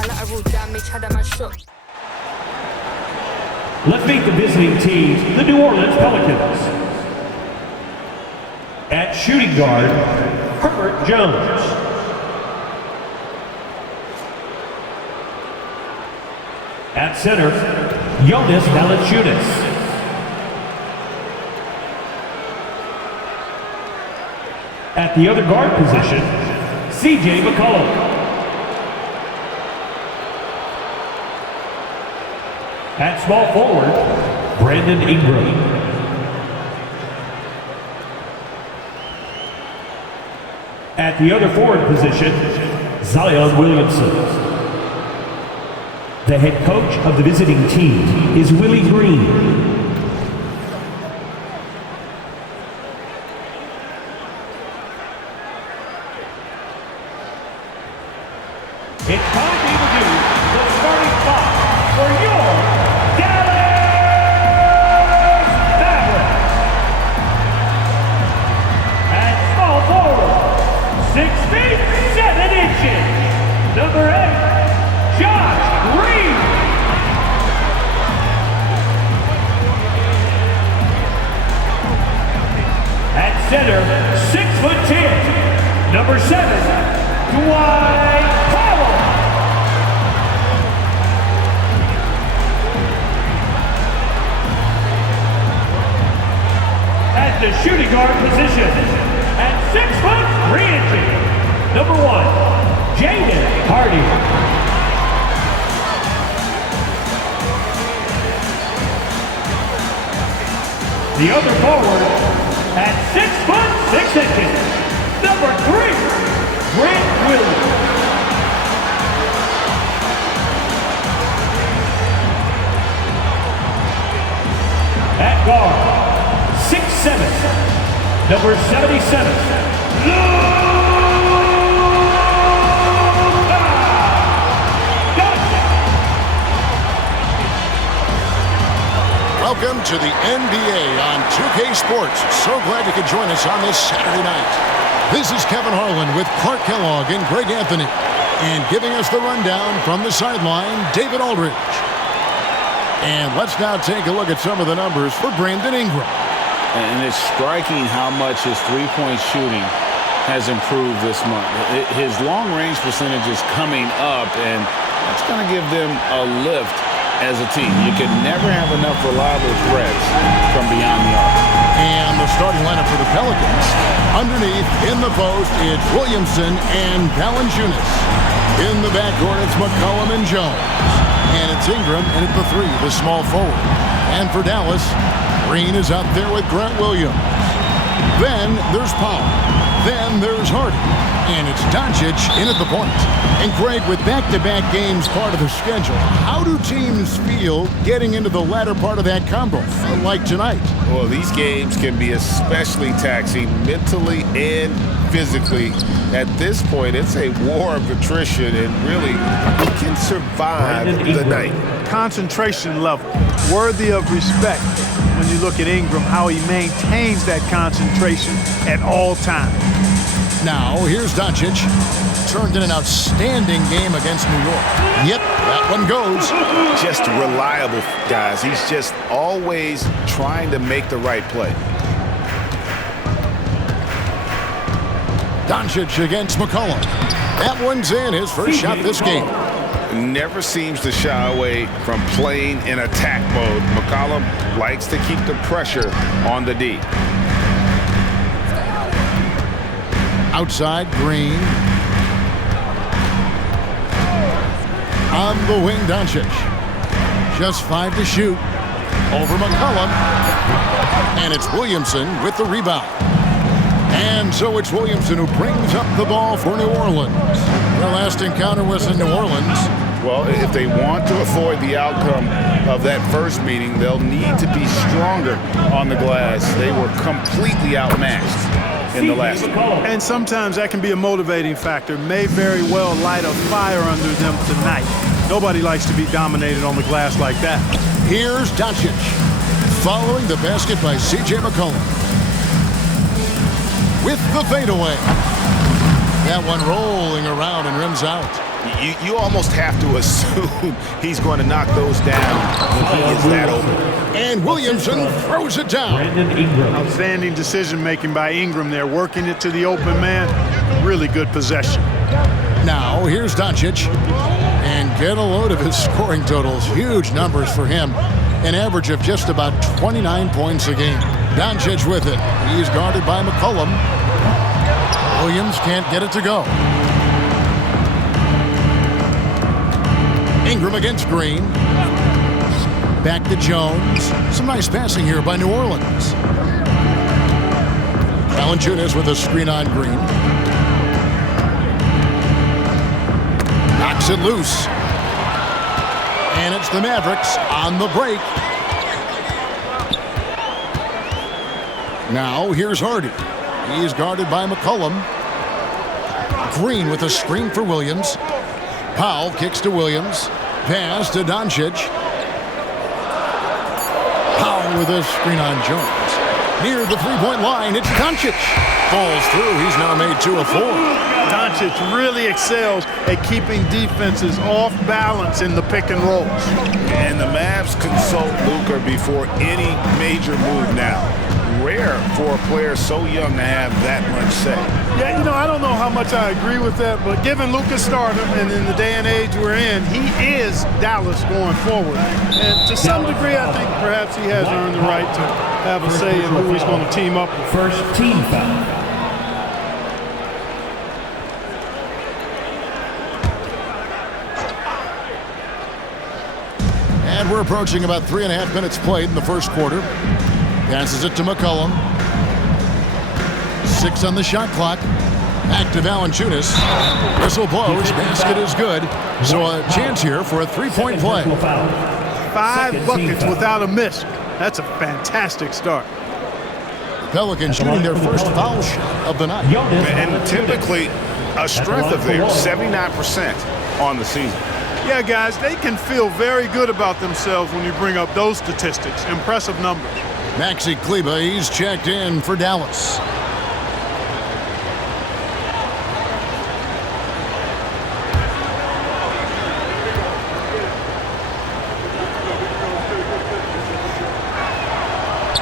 Collateral damage, had a man shook. Let's meet the visiting team, the New Orleans Pelicans. At shooting guard, Herbert Jones. At center, Jonas Valanciunas. At the other guard position, C.J. McCollum. At small forward, Brandon Ingram. At the other forward position, Zion Williamson. The head coach of the visiting team is Willie Green. It's time to introduce the starting five for your Dallas Mavericks. At small forward, 6 feet 7 inches, number 8, Josh Green. At center, 6'10", number 7, Dwight Powell. At the shooting guard position, at 6'3", number 1, Jaden Hardy. The other forward, at 6'6", number 3, Grant Williams. At guard, 6'7", number 77, Welcome to the NBA on 2K Sports. So glad you could join us on this Saturday night. This is Kevin Harlan with Clark Kellogg and Greg Anthony. And giving us the rundown from the sideline, David Aldridge. And let's now take a look at some of the numbers for Brandon Ingram. And it's striking how much his three-point shooting has improved this month. His long-range percentage is coming up, and that's going to give them a lift as a team. You can never have enough reliable threats from beyond the arc. And the starting lineup for the Pelicans. Underneath, in the post, it's Williamson and Valanciunas. In the backcourt, it's McCollum and Jones. And it's Ingram, and at the 3, the small forward. And for Dallas, Green is out there with Grant Williams. Then there's Powell. Then there's Hardy. And it's Doncic in at the point. And Greg, with back-to-back games part of the schedule, how do teams feel getting into the latter part of that combo, like tonight? Well, these games can be especially taxing mentally and physically. At this point, it's a war of attrition, and really, who can survive the night? Concentration level, worthy of respect when you look at Ingram, how he maintains that concentration at all times. Now, here's Doncic. Turned in an outstanding game against New York. Yep, that one goes. Just reliable, guys. He's just always trying to make the right play. Doncic against McCollum. That one's in, his first shot this game. Never seems to shy away from playing in attack mode. McCollum likes to keep the pressure on the D. Outside, Green. On the wing, Doncic. Just 5 to shoot. Over McCollum. And it's Williamson with the rebound. And so it's Williamson who brings up the ball for New Orleans. Their last encounter was in New Orleans. Well, if they want to avoid the outcome of that first meeting, they'll need to be stronger on the glass. They were completely outmatched in the last one. And sometimes that can be a motivating factor. May very well light a fire under them tonight. Nobody likes to be dominated on the glass like that. Here's Doncic. Following the basket by C.J. McCollum. With the fadeaway. That one rolling around and rims out. You almost have to assume he's going to knock those down when he is that open. And Williamson throws it down. Brandon Ingram. Outstanding decision-making by Ingram there, working it to the open man. Really good possession. Now, here's Doncic. And get a load of his scoring totals. Huge numbers for him. An average of just about 29 points a game. Doncic with it. He's guarded by McCollum. Williams can't get it to go. Ingram against Green. Back to Jones. Some nice passing here by New Orleans. Valanciunas with a screen on Green. Knocks it loose. And it's the Mavericks on the break. Now here's Hardy. He's guarded by McCollum. Green with a screen for Williams. Powell kicks to Williams. Pass to Doncic. Powell with a screen on Jones. Near the three-point line, it's Doncic. Falls through. He's now made 2 of 4. Doncic really excels at keeping defenses off balance in the pick and rolls. And the Mavs consult Luka before any major move now. Rare for a player so young to have that much say. Yeah, you know, I don't know how much I agree with that, but given Luka's stardom and in the day and age we're in, he is Dallas going forward. And to some degree, I think perhaps he has earned the right to have a say in who he's going to team up with. First team foul. And we're approaching about 3.5 minutes played in the first quarter. Passes it to McCollum. 6 on the shot clock. Back to Valanciunas. Whistle blows. Basket is good. So a chance here for a three-point play. 5 buckets without a miss. That's a fantastic start. The Pelicans shooting their first foul shot of the night. And typically a strength of theirs, 79% on the season. Yeah, guys, they can feel very good about themselves when you bring up those statistics. Impressive numbers. Maxi Kleber, he's checked in for Dallas.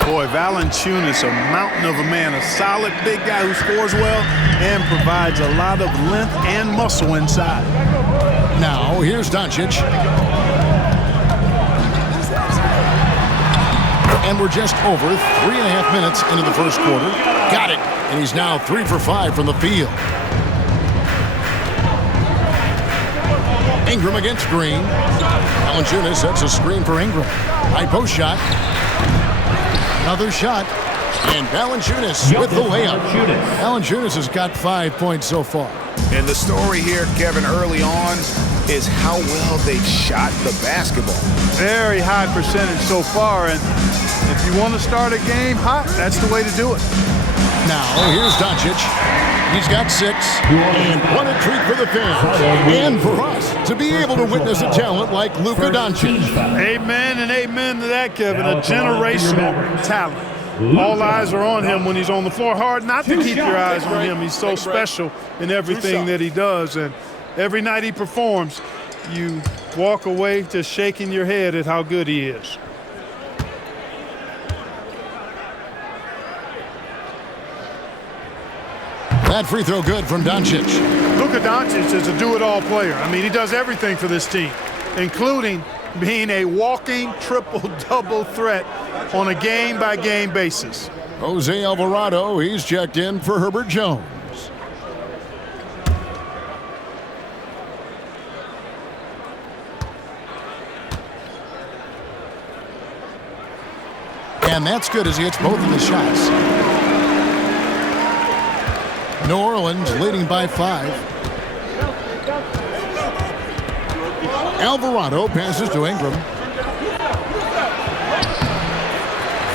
Boy, Valanciunas, a mountain of a man, a solid big guy who scores well and provides a lot of length and muscle inside. Now, here's Doncic. And we're just over 3.5 minutes into the first quarter. Got it. And he's now 3 for 5 from the field. Ingram against Green. Valanciunas sets a screen for Ingram. High post shot. Another shot. And Valanciunas with the layup. Valanciunas has got 5 points so far. And the story here, Kevin, early on is how well they've shot the basketball. Very high percentage so far, and if you want to start a game hot, that's the way to do it. Now, here's Doncic. He's got 6, and what a treat for the fans, and for us, to be able to witness a talent like Luka Doncic. Amen and amen to that, Kevin. A generational talent. All eyes are on him when he's on the floor. Hard not to keep your eyes on him. He's so special in everything that he does, and every night he performs, you walk away just shaking your head at how good he is. That free throw good from Doncic. Luka Doncic is a do-it-all player. I mean, he does everything for this team, including being a walking triple-double threat on a game-by-game basis. Jose Alvarado, he's checked in for Herbert Jones. And that's good as he hits both of the shots. New Orleans leading by 5. Alvarado passes to Ingram.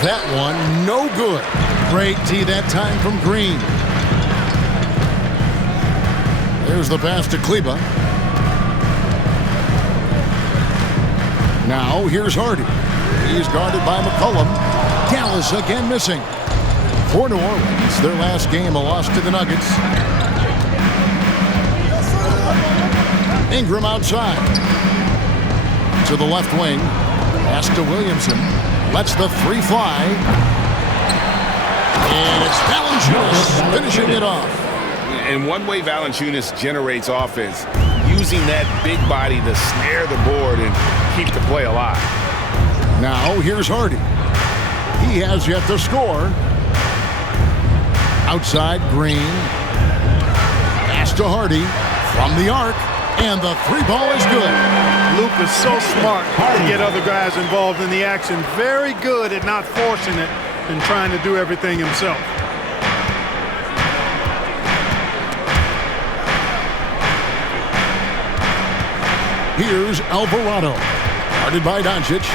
That one, no good. Great tee that time from Green. There's the pass to Kleber. Now here's Hardy. He's guarded by McCollum. Dallas again missing. For New Orleans, their last game, a loss to the Nuggets. Ingram outside. To the left wing. Pass to Williamson. Lets the three fly. And it's Valanciunas finishing it off. And one way Valanciunas generates offense, using that big body to snare the board and keep the play alive. Now here's Hardy. He has yet to score. Outside Green. Pass to Hardy from the arc. And the three ball is good. Luka's so smart to get other guys involved in the action. Very good at not forcing it and trying to do everything himself. Here's Alvarado. Guarded by Doncic.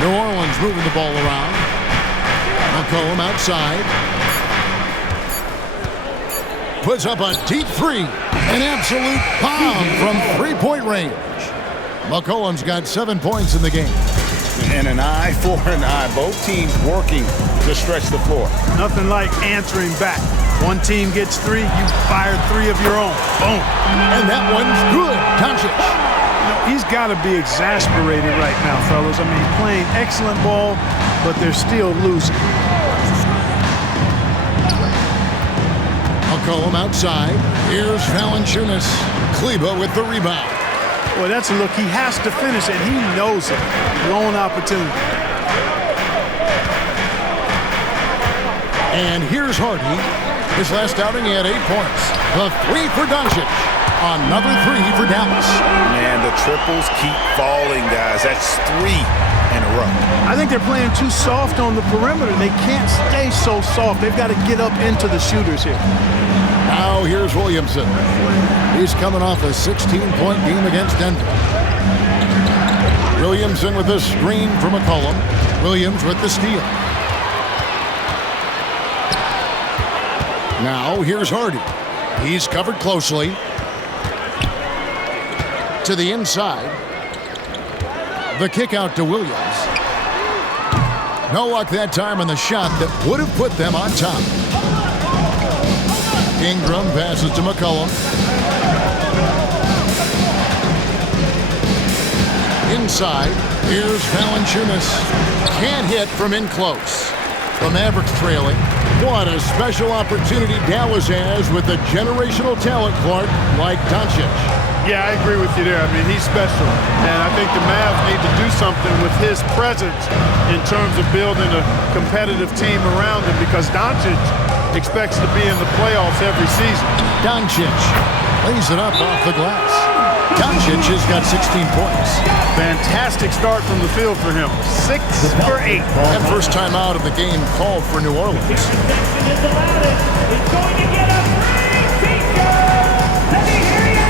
New Orleans moving the ball around. McCollum outside. Puts up a deep three. An absolute bomb from three-point range. McCollum's got 7 points in the game. And an eye for an eye. Both teams working to stretch the floor. Nothing like answering back. One team gets three, you fire three of your own. Boom. And that one's good. Doncic. You know, he's got to be exasperated right now, fellas. I mean, playing excellent ball, but they're still losing. McCollum outside. Here's Valanciunas. Kleba with the rebound. Well, that's a look. He has to finish it. He knows it. Lone opportunity. And here's Hardy. His last outing, he had 8 points. The three for Doncic. Another three for Dallas. Man, the triples keep falling, guys. That's 3 in a row. I think they're playing too soft on the perimeter. They can't stay so soft. They've got to get up into the shooters here. Now here's Williamson. He's coming off a 16-point game against Denver. Williamson with the screen for McCollum. Williams with the steal. Now here's Hardy. He's covered closely. To the inside. The kick out to Williams. No luck that time on the shot that would have put them on top. Ingram passes to McCollum. Inside. Here's Valanciunas. Can't hit from in close. The Mavericks trailing. What a special opportunity Dallas has with a generational talent, Clark, like Doncic. Yeah, I agree with you there. I mean, he's special. And I think the Mavs need to do something with his presence in terms of building a competitive team around him, because Doncic expects to be in the playoffs every season. Doncic lays it up off the glass. Doncic has got 16 points. Fantastic start from the field for him. 6 for 8. And first time out of the game called for New Orleans. It's going to get a free t-shirt. Let me hear you.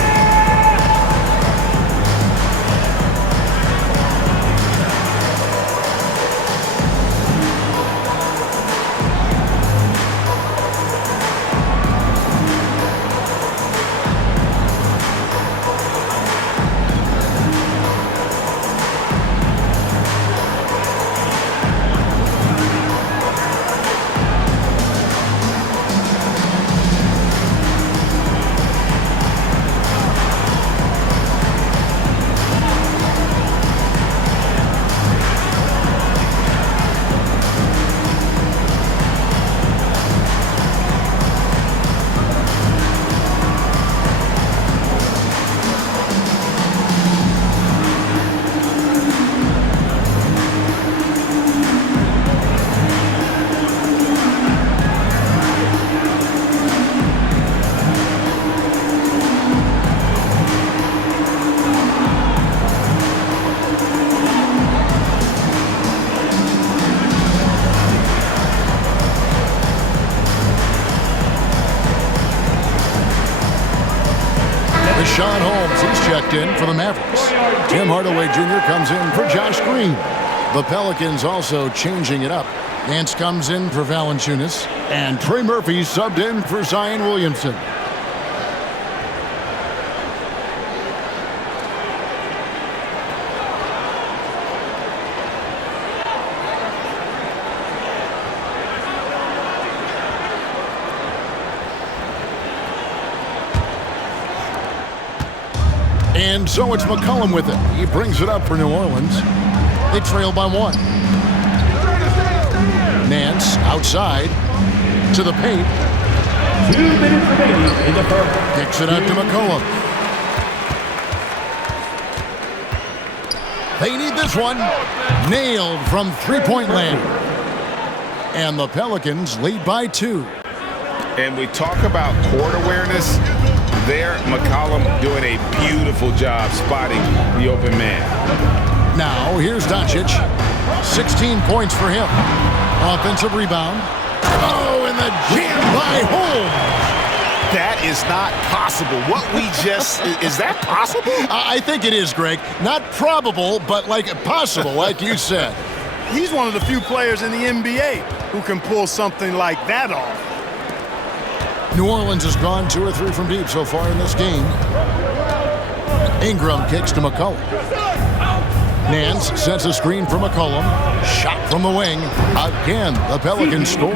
Sean Holmes, he's checked in for the Mavericks. Tim Hardaway Jr. comes in for Josh Green. The Pelicans also changing it up. Nance comes in for Valanciunas. And Trey Murphy subbed in for Zion Williamson. And so it's McCollum with it. He brings it up for New Orleans. They trail by 1. Nance outside to the paint. 2 minutes remaining in the first. Kicks it out to McCollum. They need this one. Nailed from three-point land. And the Pelicans lead by 2. And we talk about court awareness. There, McCollum doing a beautiful job spotting the open man. Now, here's Doncic. 16 points for him. Offensive rebound. Oh, and the jam by Holmes. That is not possible. What we just, is that possible? I think it is, Greg. Not probable, but like possible, like you said. He's one of the few players in the NBA who can pull something like that off. New Orleans has gone 2 or 3 from deep so far in this game. Ingram kicks to McCollum. Nance sets a screen for McCollum. Shot from the wing. Again, the Pelicans score.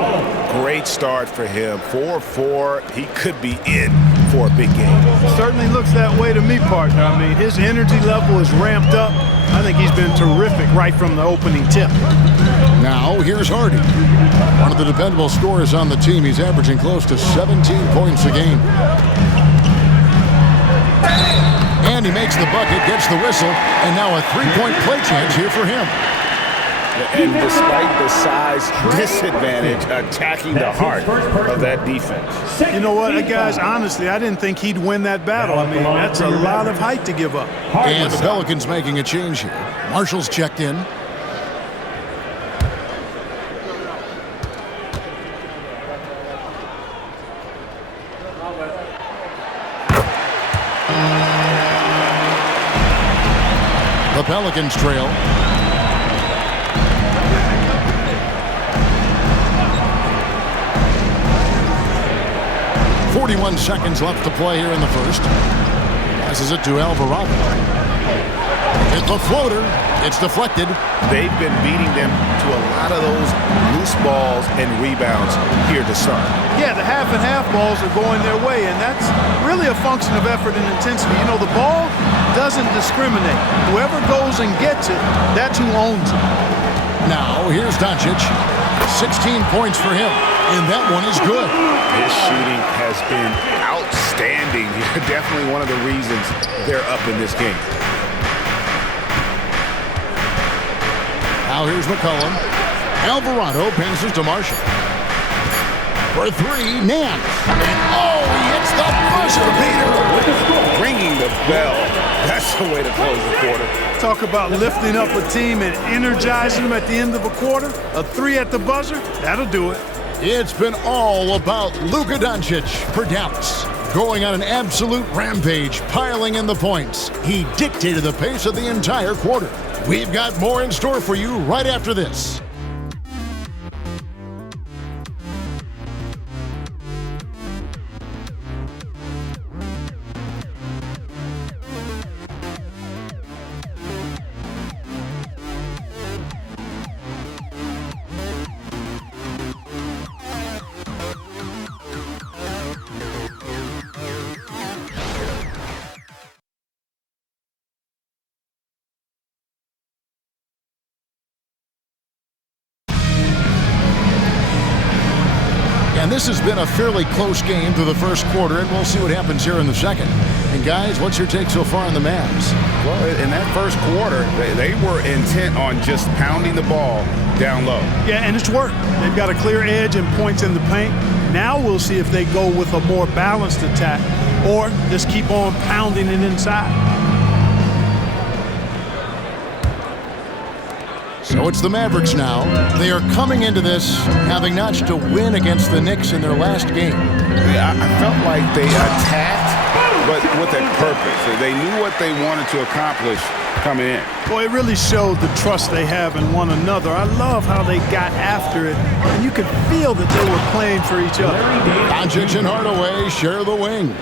Great start for him. 4-4. He could be in for a big game. Certainly looks that way to me, partner. I mean, his energy level is ramped up. I think he's been terrific right from the opening tip. Now, here's Hardy. One of the dependable scorers on the team. He's averaging close to 17 points a game. And he makes the bucket, gets the whistle, and now a three-point play chance here for him. And despite the size disadvantage, attacking the heart of that defense. You know what, guys, honestly, I didn't think he'd win that battle. I mean, that's a lot of height to give up. And the Pelicans making a change here. Marshall's checked in. The Pelicans trail. .41 seconds left to play here in the first. Passes it to Alvarado. It's a floater. It's deflected. They've been beating them to a lot of those loose balls and rebounds here to start. Yeah, the half and half balls are going their way, and that's really a function of effort and intensity. You know, the ball doesn't discriminate. Whoever goes and gets it, that's who owns it. Now, here's Doncic. 16 points for him, and that one is good. His shooting has been outstanding. Definitely one of the reasons they're up in this game. Now here's McCollum. Alvarado passes to Marshall. For 3, Nance. And oh, he hits the buzzer beater. Ringing the bell. That's the way to close the quarter. Talk about lifting up a team and energizing them at the end of a quarter. A 3 at the buzzer, that'll do it. It's been all about Luka Doncic for Dallas. Going on an absolute rampage, piling in the points. He dictated the pace of the entire quarter. We've got more in store for you right after this. And this has been a fairly close game through the first quarter, and we'll see what happens here in the second. And guys, what's your take so far on the Mavs? Well, in that first quarter, they were intent on just pounding the ball down low. Yeah, and it's worked. They've got a clear edge and points in the paint. Now we'll see if they go with a more balanced attack or just keep on pounding it inside. So it's the Mavericks now. They are coming into this having notched to win against the Knicks in their last game. I felt like they attacked, but with a purpose. They knew what they wanted to accomplish coming in. Boy, it really showed the trust they have in one another. I love how they got after it, and you could feel that they were playing for each other. Doncic and Hardaway share the wings.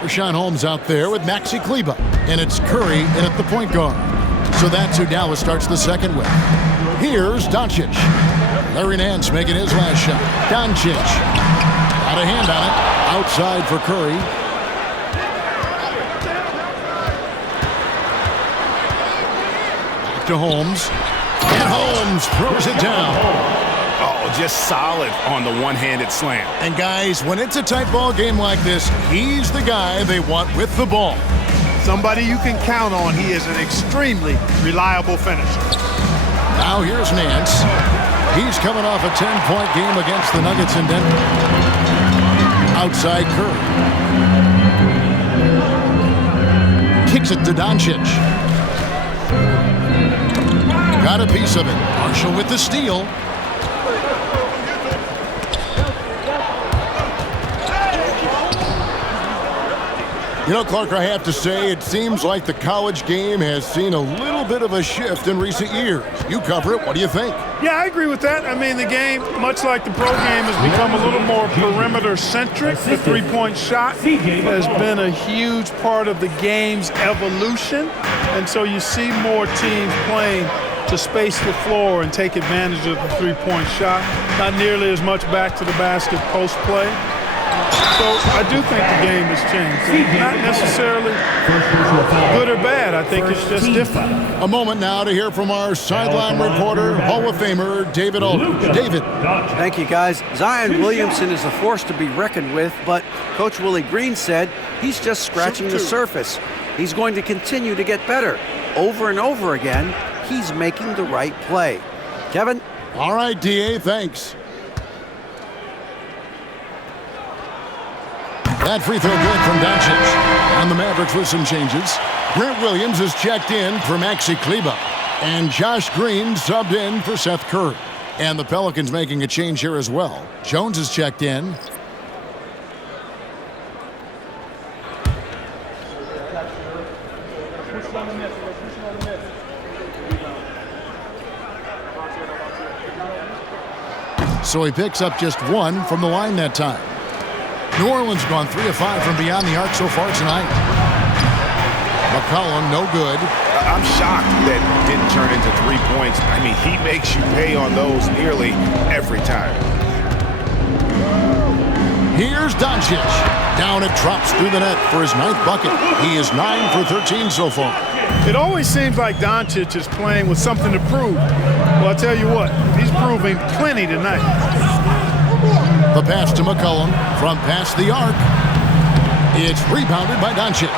Rashawn Holmes out there with Maxi Kleber, and it's Curry in at the point guard. So that's who Dallas starts the second with. Here's Doncic. Larry Nance making his last shot. Doncic. Got a hand on it. Outside for Curry. Back to Holmes. And Holmes throws it down. Oh, just solid on the one-handed slam. And guys, when it's a tight ball game like this, he's the guy they want with the ball. Somebody you can count on. He is an extremely reliable finisher. Now here's Nance. He's coming off a 10-point game against the Nuggets in Denver. Outside Curry. Kicks it to Doncic. Got a piece of it. Marshall with the steal. You know, Clark, I have to say, it seems like the college game has seen a little bit of a shift in recent years. You cover it. What do you think? Yeah, I agree with that. I mean, the game, much like the pro game, has become a little more perimeter-centric. The three-point shot has been a huge part of the game's evolution. And so you see more teams playing to space the floor and take advantage of the three-point shot. Not nearly as much back to the basket post play. So I do think the game has changed. Not necessarily good or bad. I think it's just different. A moment now to hear from our sideline reporter, Hall of Famer David Aldridge. David. Thank you, guys. Zion Williamson is a force to be reckoned with, but Coach Willie Green said he's just scratching the surface. He's going to continue to get better. Over and over again, he's making the right play. Kevin? All right, D.A., thanks. That free throw good from Doncic. And the Mavericks with some changes. Grant Williams is checked in for Maxi Kleber. And Josh Green subbed in for Seth Curry. And the Pelicans making a change here as well. Jones is checked in. So he picks up just one from the line that time. New Orleans gone 3 of 5 from beyond the arc so far tonight. McCollum, no good. I'm shocked that didn't turn into 3 points. I mean, he makes you pay on those nearly every time. Here's Doncic. Down it drops through the net for his 9th bucket. He is 9 for 13 so far. It always seems like Doncic is playing with something to prove. Well, I'll tell you what, he's proving plenty tonight. The pass to McCollum from past the arc. It's rebounded by Doncic.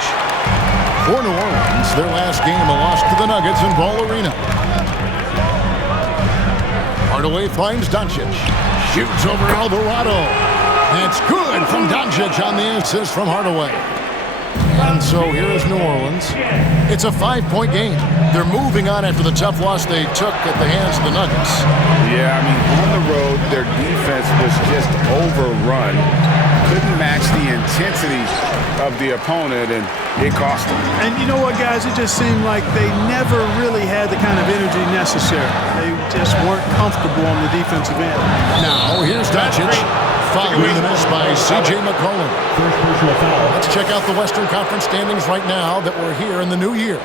For New Orleans, their last game a loss to the Nuggets in Ball Arena. Hardaway finds Doncic. Shoots over Alvarado. That's good from Doncic on the assist from Hardaway. And so here is New Orleans. It's a 5-point game. They're moving on after the tough loss they took at the hands of the Nuggets. Yeah, I mean, on the road, their defense was just overrun. Couldn't match the intensity of the opponent, and it cost them. And you know what, guys? It just seemed like they never really had the kind of energy necessary. They just weren't comfortable on the defensive end. Now, here's Doncic. Following the miss by C.J. McCollum. Let's check out the Western Conference standings right now that we're here in the new year.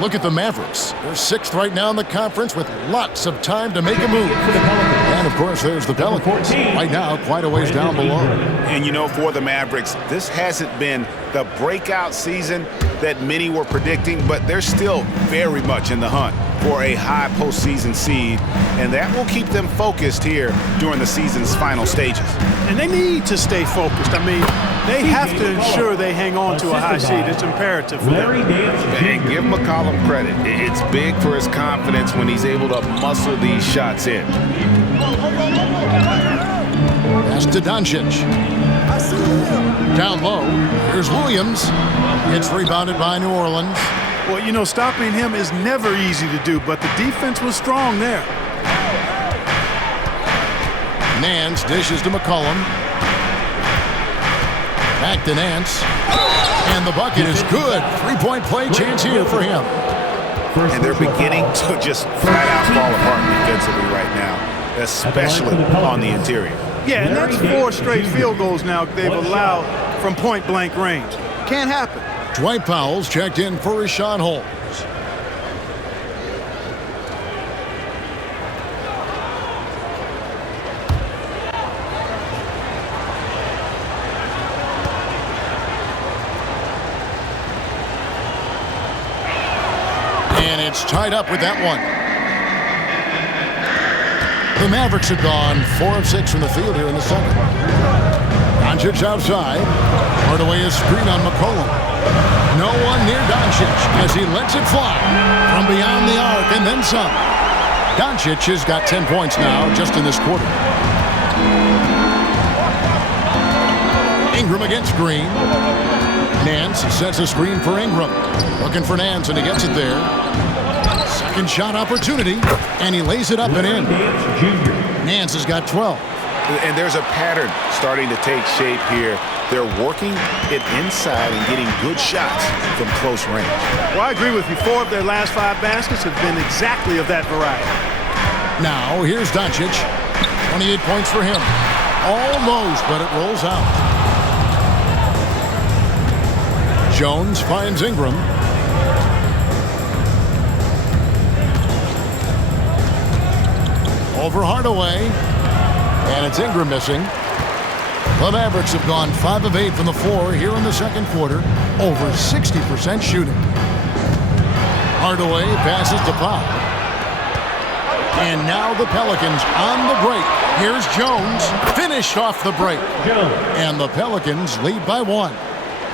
Look at the Mavericks. They're 6th right now in the conference with lots of time to make a move. And, of course, there's the Pelicans. Right now, quite a ways down below. And, you know, for the Mavericks, this hasn't been the breakout season that many were predicting, but they're still very much in the hunt for a high postseason seed, and that will keep them focused here during the season's final stages. And they need to stay focused. I mean, they have to ensure they hang on to a high seed. It's imperative for them. And give McCollum credit. It's big for his confidence when he's able to muscle these shots in. Pass to Doncic. Down low, here's Williams. It's rebounded by New Orleans. Well, you know, stopping him is never easy to do, but the defense was strong there. Nance dishes to McCollum. Back to Nance. And the bucket is good. 3-point play chance here for him. And they're beginning to just flat out fall apart defensively right now, especially on the interior. Yeah, and that's 4 straight field goals now they've allowed from point-blank range. Can't happen. Dwight Powell's checked in for Rashawn Holmes. And it's tied up with that one. The Mavericks have gone 4 of 6 from the field here in the second. Doncic outside. Hardaway is screen on McCollum. No one near Doncic as he lets it fly from beyond the arc and then some. Doncic has got 10 points now just in this quarter. Ingram against Green. Nance sets a screen for Ingram. Looking for Nance, and he gets it there. Second shot opportunity, and he lays it up and in. Nance has got 12. And there's a pattern starting to take shape here. They're working it inside and getting good shots from close range. Well, I agree with you. 4 of their last 5 baskets have been exactly of that variety. Now, here's Doncic. 28 points for him. Almost, but it rolls out. Jones finds Ingram. Over Hardaway. And it's Ingram missing. The Mavericks have gone 5 of 8 from the floor here in the second quarter. Over 60% shooting. Hardaway passes to Pop. And now the Pelicans on the break. Here's Jones. Finished off the break. And the Pelicans lead by 1.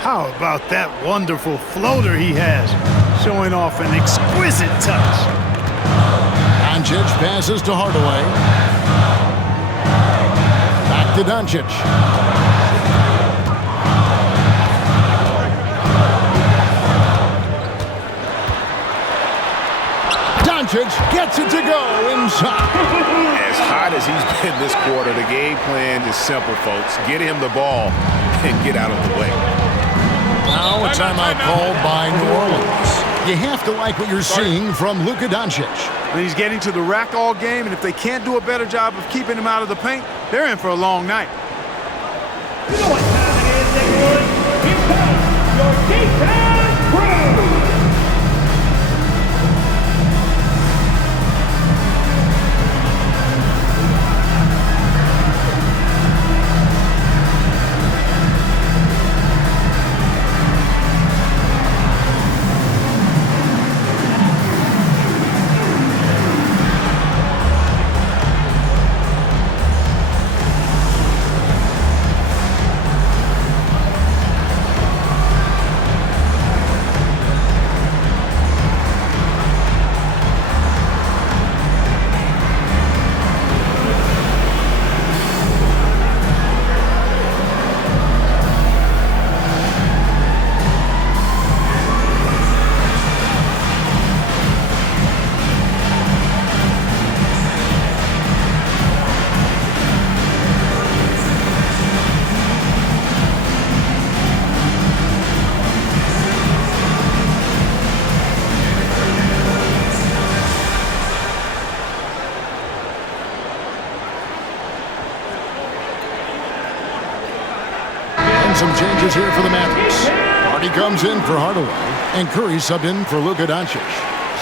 How about that wonderful floater he has? Showing off an exquisite touch. Doncic passes to Hardaway. Back to Doncic. Doncic gets it to go inside. As hot as he's been this quarter, the game plan is simple, folks. Get him the ball and get out of the way. Now a timeout called by New Orleans. You have to like what you're seeing from Luka Doncic. And he's getting to the rack all game, and if they can't do a better job of keeping him out of the paint, they're in for a long night. You know what time it is, Inglewood? Here comes your defense crew. Some changes here for the Mavericks. Hardy comes in for Hardaway, and Curry subbed in for Luka Doncic.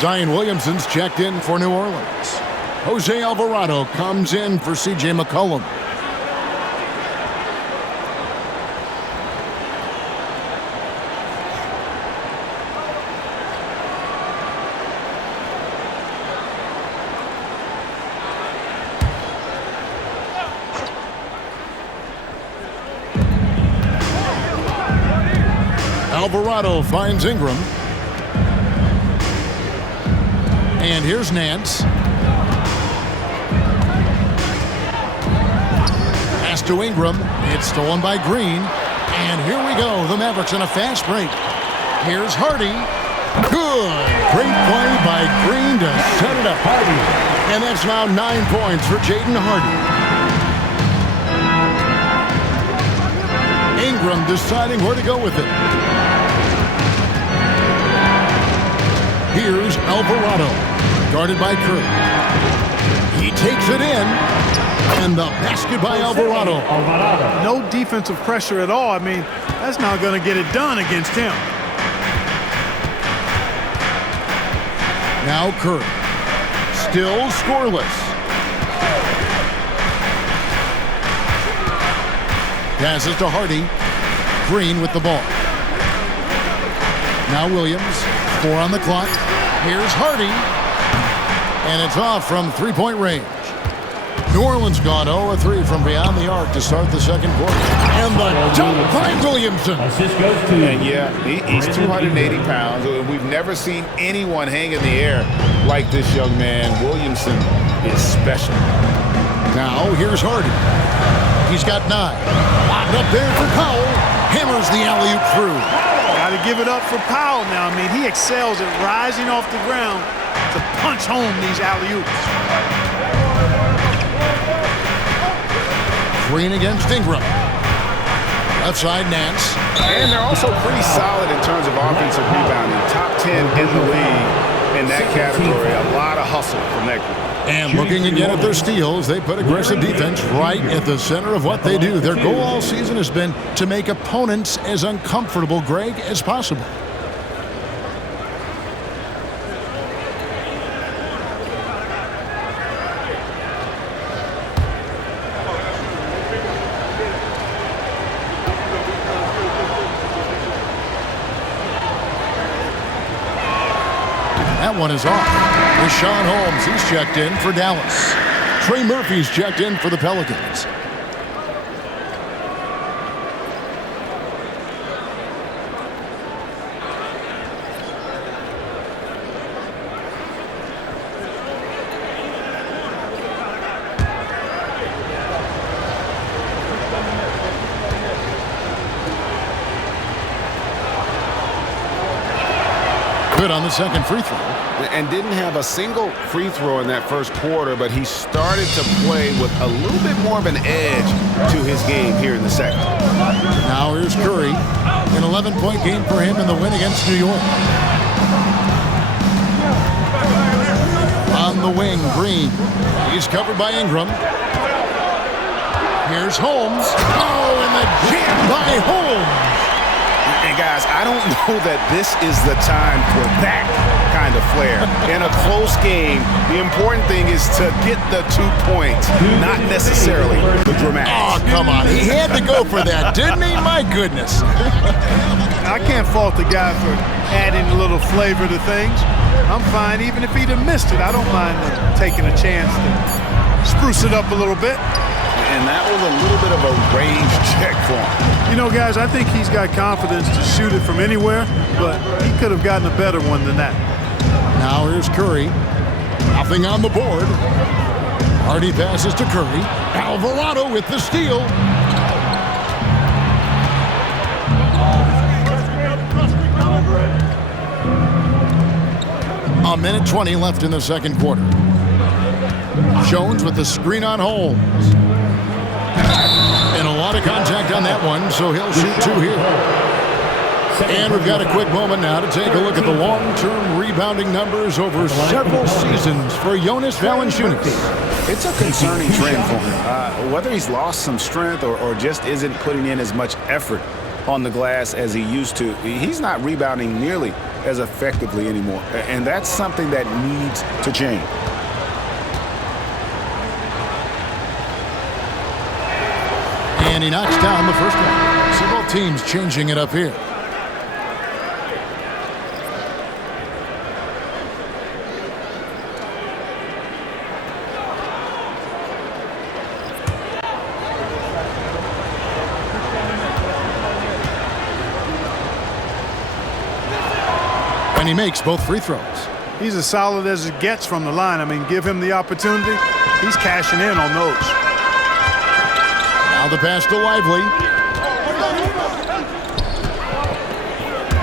Zion Williamson's checked in for New Orleans. Jose Alvarado comes in for C.J. McCollum. Alvarado finds Ingram. And here's Nance. Pass to Ingram. It's stolen by Green. And here we go. The Mavericks in a fast break. Here's Hardy. Good. Great play by Green to set it up. Hardy. And that's now 9 points for Jaden Hardy. Ingram deciding where to go with it. Here's Alvarado, guarded by Curry. He takes it in, and the basket by Alvarado. No defensive pressure at all. I mean, that's not going to get it done against him. Now Curry, still scoreless. Passes to Hardy. Green with the ball. Now Williams, 4 on the clock. Here's Hardy. And it's off from three-point range. New Orleans gone 0-3 from beyond the arc to start the second quarter. And the dunk by Williamson. Assist goes to. And yeah, he's 280 pounds. We've never seen anyone hang in the air like this young man. Williamson is special. Now here's Hardy. He's got 9. Locked up there for Powell. Hammers the alley-oop through. Got to give it up for Powell now. I mean, he excels at rising off the ground to punch home these alley-oops. Green against Ingram. Left side, Nance. And they're also pretty solid in terms of offensive rebounding. Top 10 in the league in that category. A lot of hustle from that group. And looking again at their steals, they put aggressive defense right at the center of what they do. Their goal all season has been to make opponents as uncomfortable, Greg, as possible. That one is off. Rashawn Holmes, he's checked in for Dallas. Trey Murphy's checked in for the Pelicans. Good on the second free throw. And didn't have a single free throw in that first quarter, but he started to play with a little bit more of an edge to his game here in the second. Now here's Curry. An 11-point game for him in the win against New York. On the wing, Green. He's covered by Ingram. Here's Holmes. Oh, and the jam by Holmes. And guys, I don't know that this is the time for that kind of flair. In a close game, the important thing is to get the 2 points, not necessarily the dramatics. Oh, come on. He had to go for that, didn't he? My goodness. I can't fault the guy for adding a little flavor to things. I'm fine. Even if he'd have missed it, I don't mind taking a chance to spruce it up a little bit. And that was a little bit of a range check for him. You know, guys, I think he's got confidence to shoot it from anywhere, but he could have gotten a better one than that. Now here's Curry. Nothing on the board. Hardy passes to Curry. Alvarado with the steal. A minute 20 left in the second quarter. Jones with the screen on Holmes. And a lot of contact on that one, so he'll shoot 2 here. And we've got a quick moment now to take a look at the long-term rebounding numbers over several seasons for Jonas Valanciunas. It's a concerning trend for him. Whether he's lost some strength or just isn't putting in as much effort on the glass as he used to, he's not rebounding nearly as effectively anymore. And that's something that needs to change. And he knocks down the first one. So both teams changing it up here. And he makes both free throws. He's as solid as it gets from the line. I mean, give him the opportunity. He's cashing in on those. Now the pass to Lively.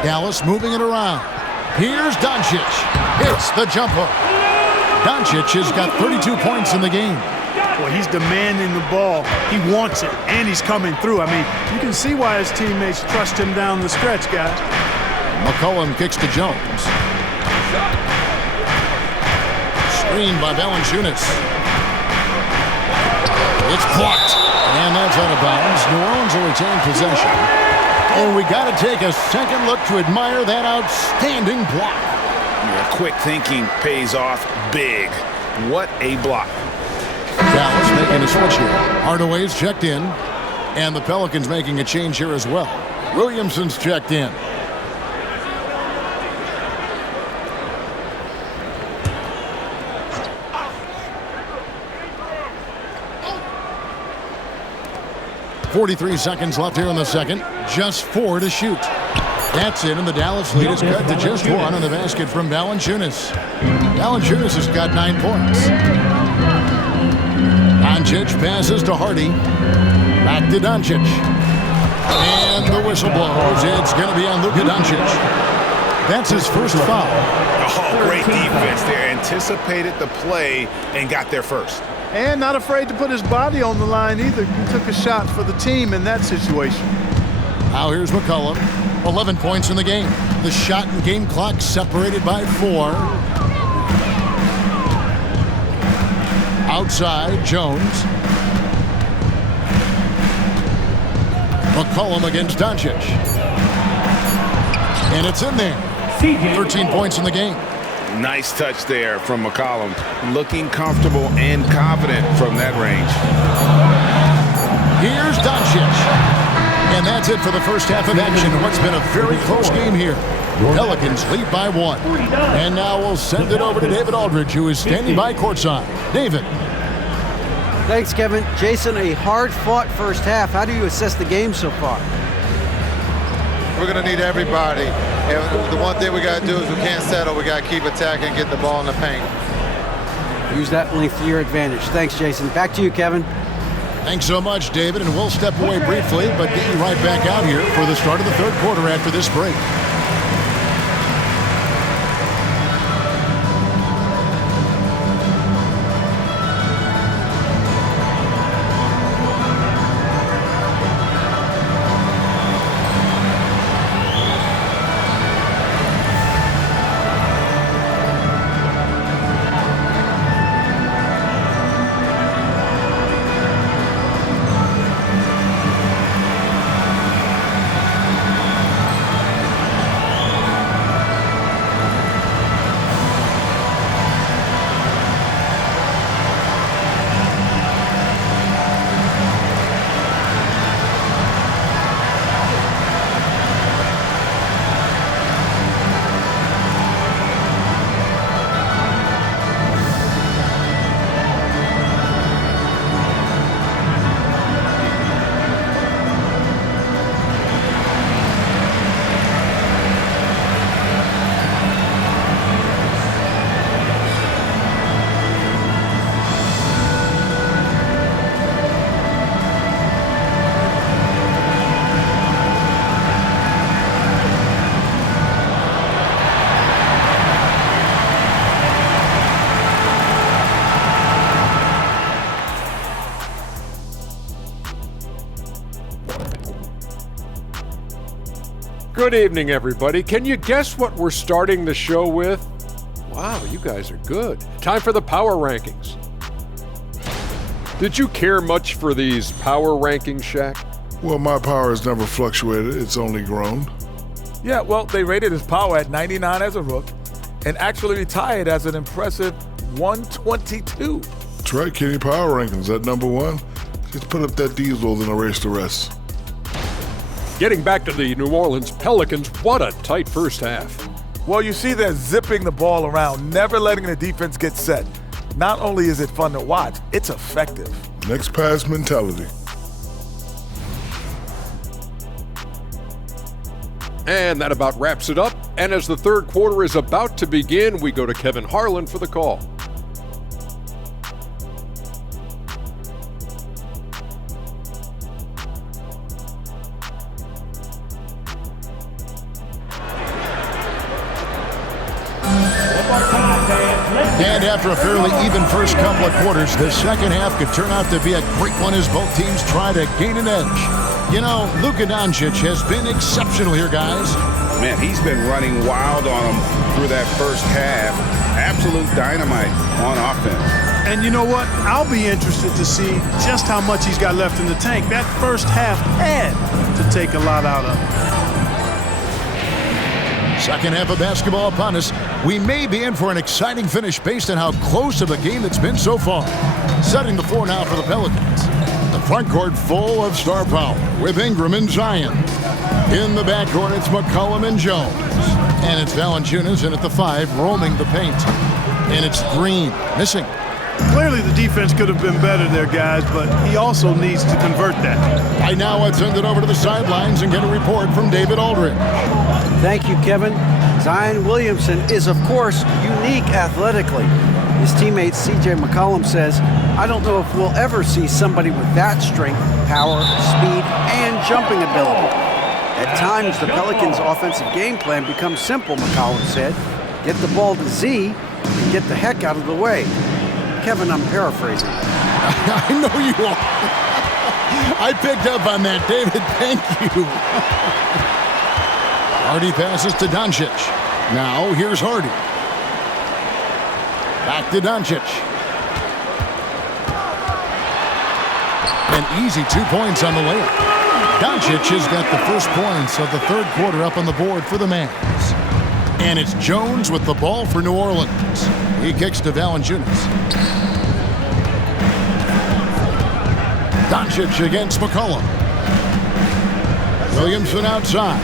Dallas moving it around. Here's Doncic. Hits the jump hook. Doncic has got 32 points in the game. Well, he's demanding the ball. He wants it, and he's coming through. I mean, you can see why his teammates trust him down the stretch, guys. McCollum kicks to Jones. Screened by Valanciunas. It's blocked. And that's out of bounds. New Orleans will retain possession. And we got to take a second look to admire that outstanding block. Yeah, quick thinking pays off big. What a block. Dallas making a switch here. Hardaway's checked in. And the Pelicans making a change here as well. Williamson's checked in. 43 seconds left here in the second. Just 4 to shoot. That's it, and the Dallas lead is cut to just 1 on the basket from Valanciunas. Valanciunas has got 9 points. Doncic passes to Hardy. Back to Doncic. And the whistle blows. It's going to be on Luka Doncic. That's his first foul. Oh, great defense there. Anticipated the play and got there first. And not afraid to put his body on the line either. He took a shot for the team in that situation. Now here's McCollum. 11 points in the game. The shot and game clock separated by 4. Outside, Jones. McCollum against Doncic. And it's in there. 13 points in the game. Nice touch there from McCollum. Looking comfortable and confident from that range. Here's Doncic. And that's it for the first half of action. What's been a very close game here. Pelicans lead by 1. And now we'll send it over to David Aldridge, who is standing by courtside. David. Thanks, Kevin. Jason, a hard-fought first half. How do you assess the game so far? We're going to need everybody. And the one thing we got to do is we can't settle. We got to keep attacking and get the ball in the paint. Use that length to your advantage. Thanks, Jason. Back to you, Kevin. Thanks so much, David, and we'll step away briefly, but get you right back out here for the start of the third quarter after this break. Good evening, everybody. Can you guess what we're starting the show with? Wow, you guys are good. Time for the power rankings. Did you care much for these power rankings, Shaq? Well, my power has never fluctuated. It's only grown. Yeah, well, they rated his power at 99 as a rook and actually retired as an impressive 122. That's right, Kenny. Power rankings at number 1. Just put up that diesel and erase the rest. Getting back to the New Orleans Pelicans, what a tight first half. Well, you see they're zipping the ball around, never letting the defense get set. Not only is it fun to watch, it's effective. Next pass mentality. And that about wraps it up. And as the third quarter is about to begin, we go to Kevin Harlan for the call. And after a fairly even first couple of quarters, the second half could turn out to be a great one as both teams try to gain an edge. You know, Luka Doncic has been exceptional here, guys. Man, he's been running wild on them through that first half. Absolute dynamite on offense. And you know what? I'll be interested to see just how much he's got left in the tank. That first half had to take a lot out of him. Second half of basketball upon us. We may be in for an exciting finish based on how close of a game it's been so far. Setting the floor now for the Pelicans. The front court full of star power with Ingram and Zion. In the backcourt, it's McCollum and Jones. And it's Valanciunas in at the 5, roaming the paint. And it's Green, missing. Clearly Clearly, the defense could have been better there, guys, but he also needs to convert that. Right now, let's send it over to the sidelines and get a report from David Aldridge. Thank you, Kevin. Zion Williamson is, of course, unique athletically. His teammate C.J. McCollum says, I don't know if we'll ever see somebody with that strength, power, speed, and jumping ability. At times, the Pelicans' offensive game plan becomes simple, McCollum said. Get the ball to Z and get the heck out of the way. Kevin, I'm paraphrasing. I know you are. I picked up on that, David. Thank you. Hardy passes to Doncic. Now, here's Hardy. Back to Doncic. An easy 2 points on the layup. Doncic has got the first points of the third quarter up on the board for the Mavs. And it's Jones with the ball for New Orleans. He kicks to Valanciunas. Doncic against McCollum. Williamson outside.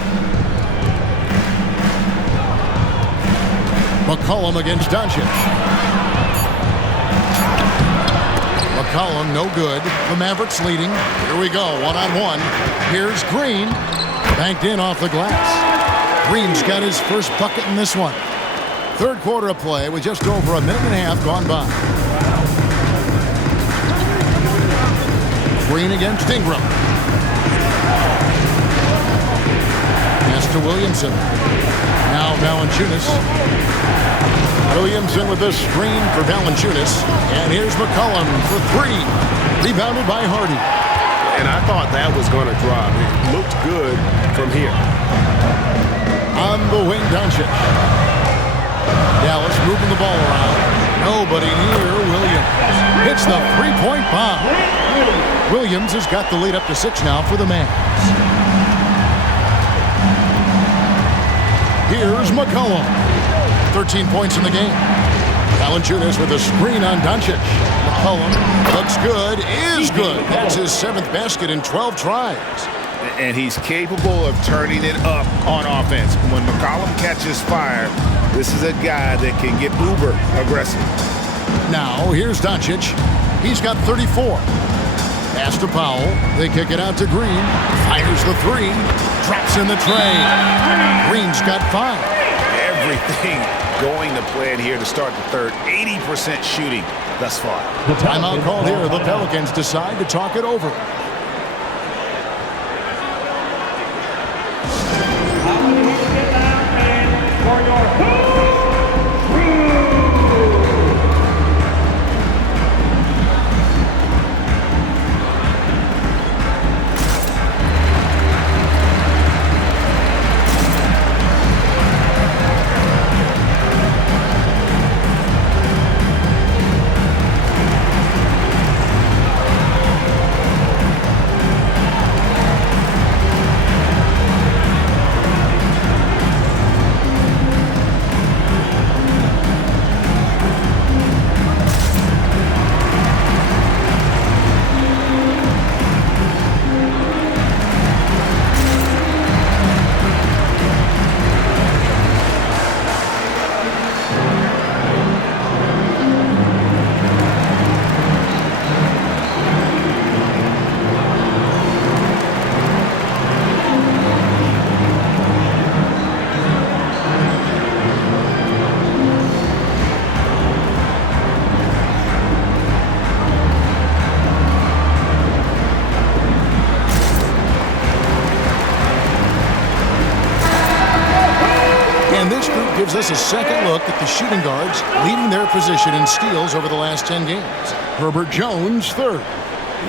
McCollum against Doncic. McCollum no good. The Mavericks leading. Here we go, one-on-one. Here's Green. Banked in off the glass. Green's got his first bucket in this one. Third quarter of play with just over a minute and a half gone by. Green against Ingram. Pass to Williamson. Now Valanciunas. Williamson with the screen for Valanciunas. And here's McCollum for three. Rebounded by Hardy. And I thought that was going to drop. It looked good from here. On the wing, Doncic. Dallas moving the ball around. Nobody near Williams. Hits the three-point bomb. Williams has got the lead up to 6 now for the Mavs. Here's McCollum. 13 points in the game. Valanciunas with a screen on Doncic. McCollum looks good, is good. That's his 7th basket in 12 tries. And he's capable of turning it up on offense. When McCollum catches fire, this is a guy that can get uber aggressive. Now, here's Doncic. He's got 34. Pass to Powell. They kick it out to Green. Fires the three. Drops in the tray. Green's got 5. Everything going to plan here to start the third. 80% shooting thus far. The timeout called here. The Pelicans decide to talk it over. Gives us a second look at the shooting guards leading their position in steals over the last 10 games. Herbert Jones, 3rd.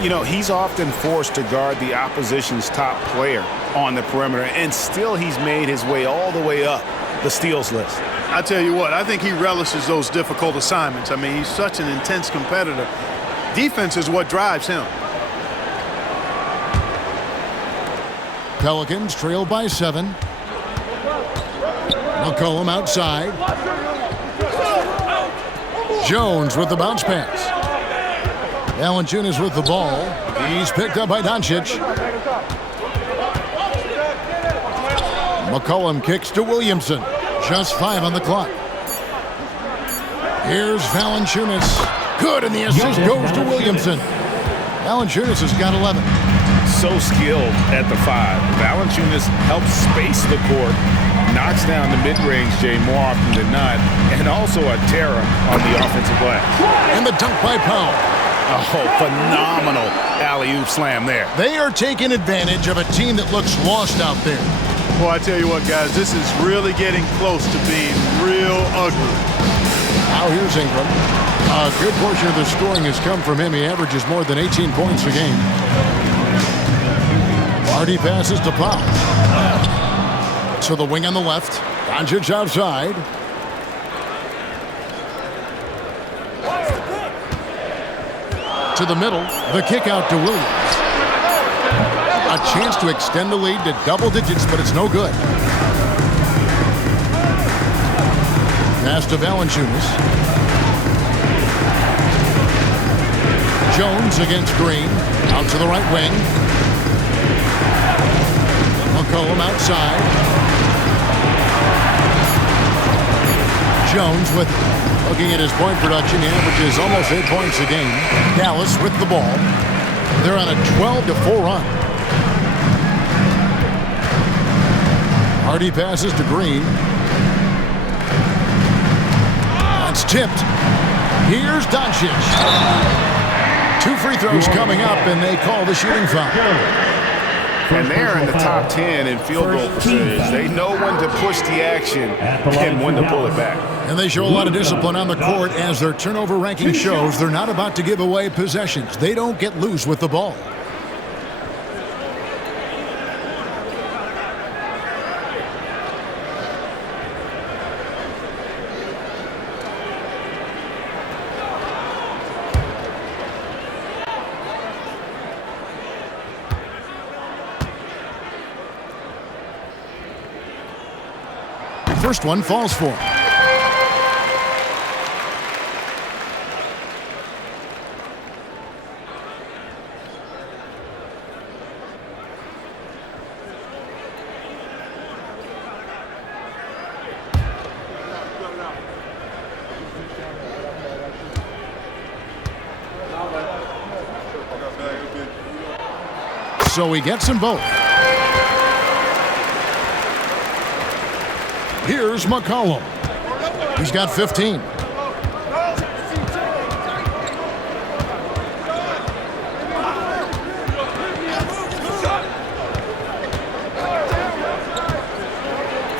You know, he's often forced to guard the opposition's top player on the perimeter, and still he's made his way all the way up the steals list. I tell you what, I think he relishes those difficult assignments. I mean, he's such an intense competitor. Defense is what drives him. Pelicans trail by 7. McCollum outside. Jones with the bounce pass. Valanciunas with the ball. He's picked up by Doncic. McCollum kicks to Williamson. Just 5 on the clock. Here's Valanciunas. 3 Good. Good, and the assist goes to Williamson. Valanciunas has got 11. So skilled at the 5. Valanciunas helps space the court, knocks down the mid-range Jay more often than not, and also a terror on the offensive glass. And the dunk by Powell. Oh, phenomenal alley-oop slam there. They are taking advantage of a team that looks lost out there. Well, I tell you what, guys, this is really getting close to being real ugly. Now here's Ingram. A good portion of the scoring has come from him. He averages more than 18 points a game. Hardy passes to Powell. To the wing on the left. Doncic outside. To the middle. The kick out to Williams. A chance to extend the lead to double digits, but it's no good. Pass to Valanciunas. Jones against Green. Out to the right wing. McCollum outside. Jones with looking at his point production. He averages almost 8 points a game. Dallas with the ball. They're on a 12-4 run. Hardy passes to Green. That's tipped. Here's Doncic. 2 free throws coming up, and they call the shooting foul. And they're in the top 10 in field goal percentage. They know when to push the action and when to pull it back. And they show a lot of discipline on the court as their turnover ranking shows. They're not about to give away possessions. They don't get loose with the ball. First one falls for him. So he gets them both. Here's McCollum. He's got 15.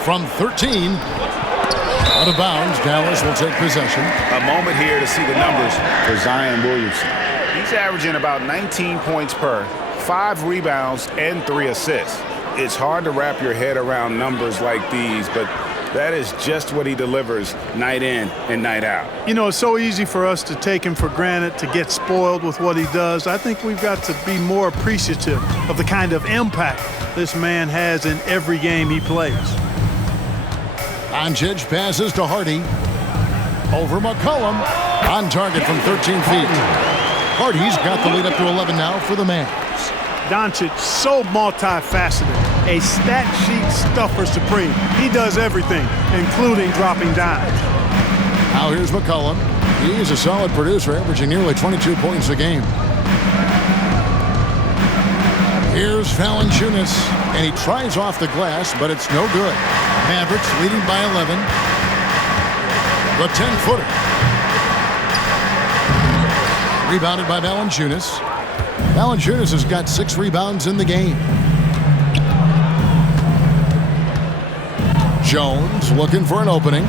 From 13. Out of bounds. Dallas will take possession. A moment here to see the numbers for Zion Williamson. He's averaging about 19 points per, 5 rebounds, and 3 assists. It's hard to wrap your head around numbers like these, but that is just what he delivers night in and night out. You know, it's so easy for us to take him for granted, to get spoiled with what he does. I think we've got to be more appreciative of the kind of impact this man has in every game he plays. Doncic passes to Hardy. Over McCollum. On target from 13 feet. Hardy's got the lead up to 11 now for the Mavs. Doncic, so multifaceted, a stat sheet stuffer supreme. He does everything, including dropping dimes. Now here's McCollum. He's a solid producer, averaging nearly 22 points a game. Here's Valanciunas, and he tries off the glass, but it's no good. Mavericks leading by 11. The 10-footer. Rebounded by Valanciunas. Valanciunas has got 6 rebounds in the game. Jones looking for an opening.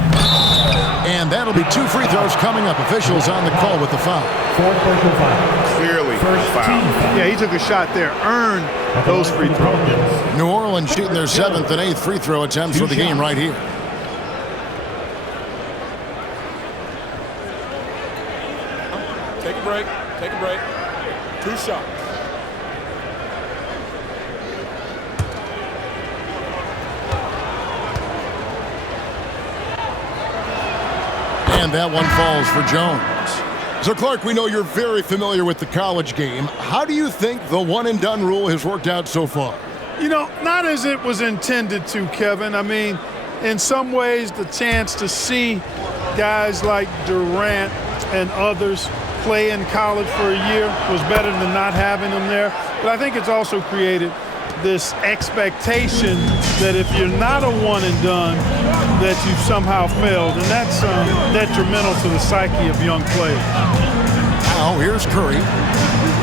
And that'll be 2 free throws coming up. Officials on the call with the foul. Clearly foul. Yeah, he took a shot there. Earned those free throws. New Orleans shooting their 7th and 8th free throw attempts for the game right here. Take a break. Take a break. 2 shots. And that one falls for Jones. So, Clark, we know you're very familiar with the college game. How do you think the one-and-done rule has worked out so far? You know, not as it was intended to, Kevin. I mean, in some ways, the chance to see guys like Durant and others play in college for a year was better than not having him there. But I think it's also created this expectation that if you're not a one and done, that you've somehow failed. And that's detrimental to the psyche of young players. Now here's Curry.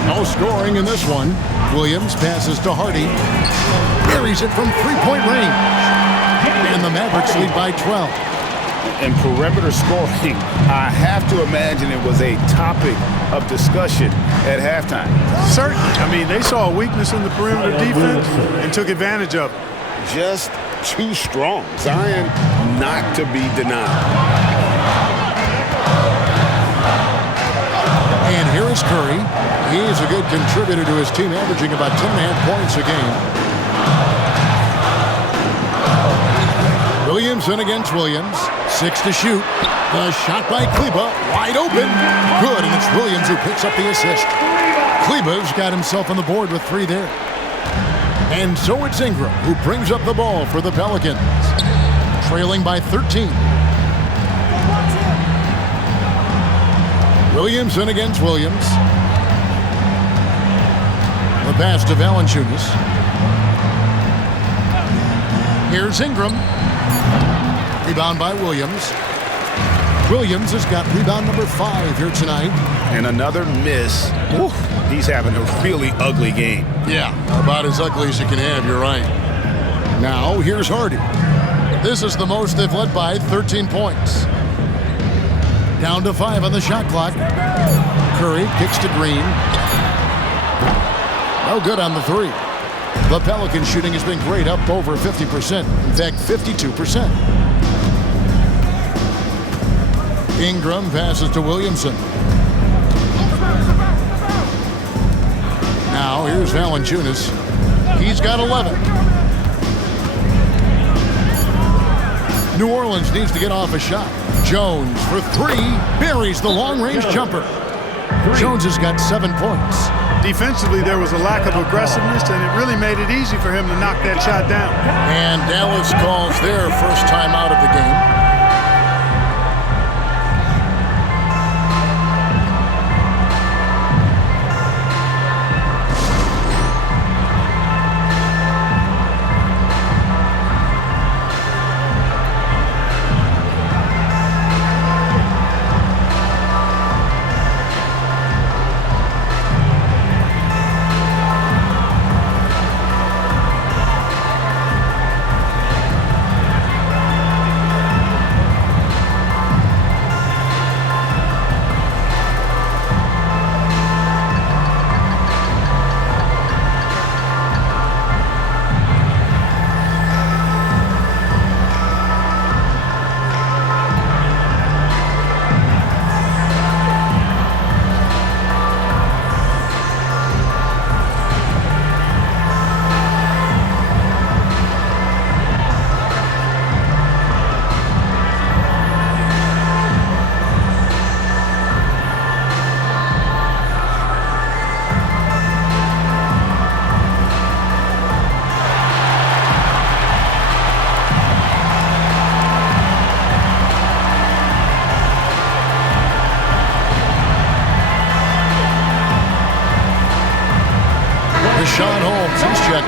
No scoring in this one. Williams passes to Hardy. Buries it from three-point range. And the Mavericks lead by 12. And perimeter scoring, I have to imagine it was a topic of discussion at halftime. Certainly. I mean, they saw a weakness in the perimeter defense and took advantage of it. Just too strong. Zion not to be denied. And here is Curry. He's a good contributor to his team, averaging about 10.5 points a game. Williamson against Williams. 6 to shoot. The shot by Kleba. Wide open. Good, and it's Williams who picks up the assist. Kleba's got himself on the board with 3 there. And so it's Ingram who brings up the ball for the Pelicans. Trailing by 13. Williamson against Williams. The pass to Valanciunas. Here's Ingram. Rebound by Williams. Williams has got rebound number 5 here tonight. And another miss. Ooh, he's having a really ugly game. Yeah, about as ugly as you can have, you're right. Now, here's Hardy. This is the most they've led by, 13 points. Down to 5 on the shot clock. Curry kicks to Green. No good on the 3. The Pelicans shooting has been great, up over 50%. In fact, 52%. Ingram passes to Williamson. Now here's Valanciunas. He's got 11. New Orleans needs to get off a shot. Jones for 3. Buries the long-range jumper. Jones has got 7 points. Defensively, there was a lack of aggressiveness, and it really made it easy for him to knock that shot down. And Dallas calls their first time out of the game.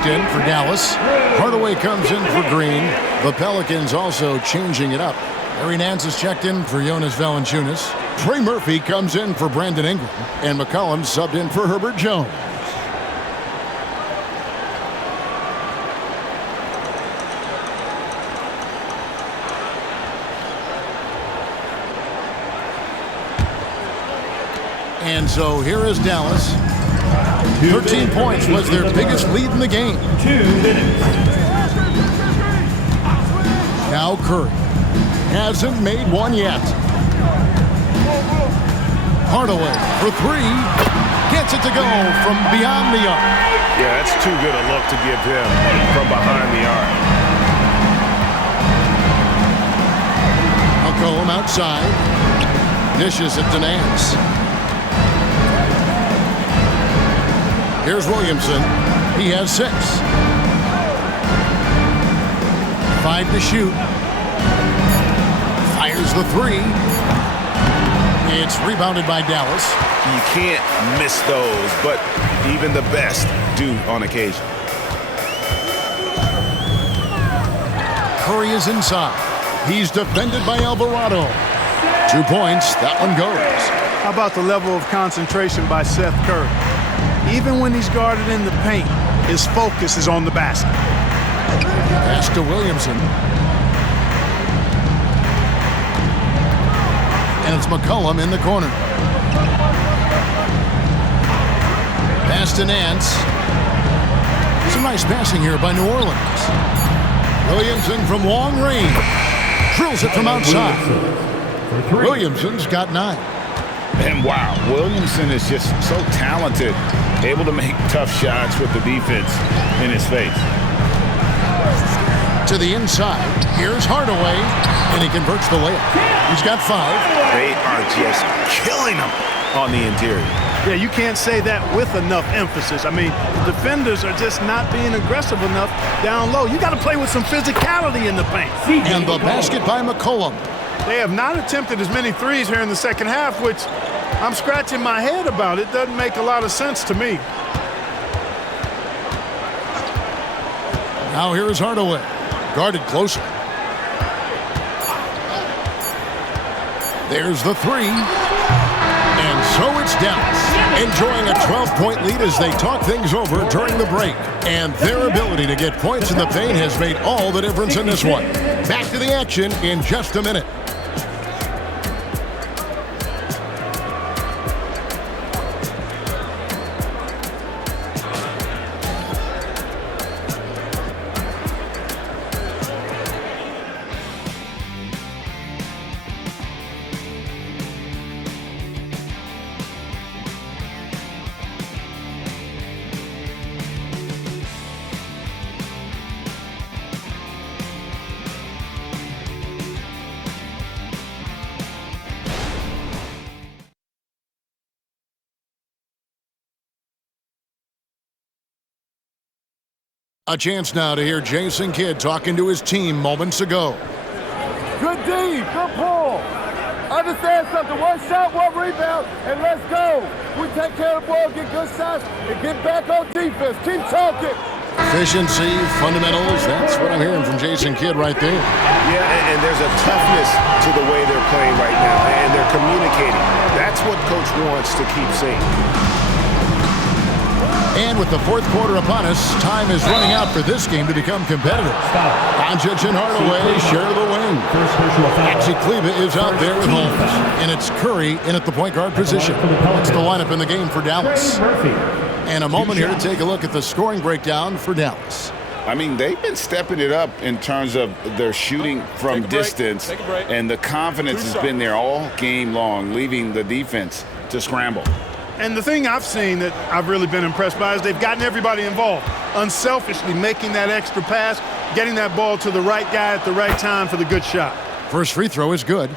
In for Dallas. Hardaway comes in for Green. The Pelicans also changing it up. Larry Nance is checked in for Jonas Valanciunas. Trey Murphy comes in for Brandon Ingram. And McCollum subbed in for Herbert Jones. And so here is Dallas. 13 points was their biggest lead in the game. 2 minutes. Now Curry hasn't made one yet. Hardaway for 3. Gets it to go from beyond the arc. Yeah, that's too good a look to give him from behind the arc. McCollum outside. Dishes it to Nance. Here's Williamson. He has 6. 5 to shoot. Fires the 3. It's rebounded by Dallas. You can't miss those, but even the best do on occasion. Curry is inside. He's defended by Alvarado. 2 points. That one goes. How about the level of concentration by Seth Curry? Even when he's guarded in the paint, his focus is on the basket. Pass to Williamson. And it's McCollum in the corner. Pass to Nance. Some nice passing here by New Orleans. Williamson from long range. Drills it from outside. Williamson's got 9. And wow, Williamson is just so talented, able to make tough shots with the defense in his face. To the inside, here's Hardaway, and he converts the layup. He's got 5. They are just killing him on the interior. Yeah, you can't say that with enough emphasis. I mean, the defenders are just not being aggressive enough down low. You got to play with some physicality in the paint. And the basket by McCollum. They have not attempted as many threes here in the second half, which I'm scratching my head about. It doesn't make a lot of sense to me. Now here is Hardaway. Guarded closer. There's the 3. And so it's Dallas, enjoying a 12-point lead as they talk things over during the break. And their ability to get points in the paint has made all the difference in this one. Back to the action in just a minute. A chance now to hear Jason Kidd talking to his team moments ago. Good D, good pull. Understand something, 1 shot, 1 rebound, and let's go. We take care of the ball, get good shots, and get back on defense. Keep talking. Efficiency, fundamentals, that's what I'm hearing from Jason Kidd right there. Yeah, and there's a toughness to the way they're playing right now, and they're communicating. That's what Coach wants to keep seeing. And with the 4th quarter upon us, time is running out for this game to become competitive. Doncic and Hardaway share the wing. Maxi Kleba is out there with Holmes. And it's Curry in at the point guard position. That's the lineup in the game for Dallas. And a moment here to take a look at the scoring breakdown for Dallas. I mean, they've been stepping it up in terms of their shooting from distance. And the confidence has been there all game long, leaving the defense to scramble. And the thing I've seen that I've really been impressed by is they've gotten everybody involved, unselfishly making that extra pass, getting that ball to the right guy at the right time for the good shot. First free throw is good.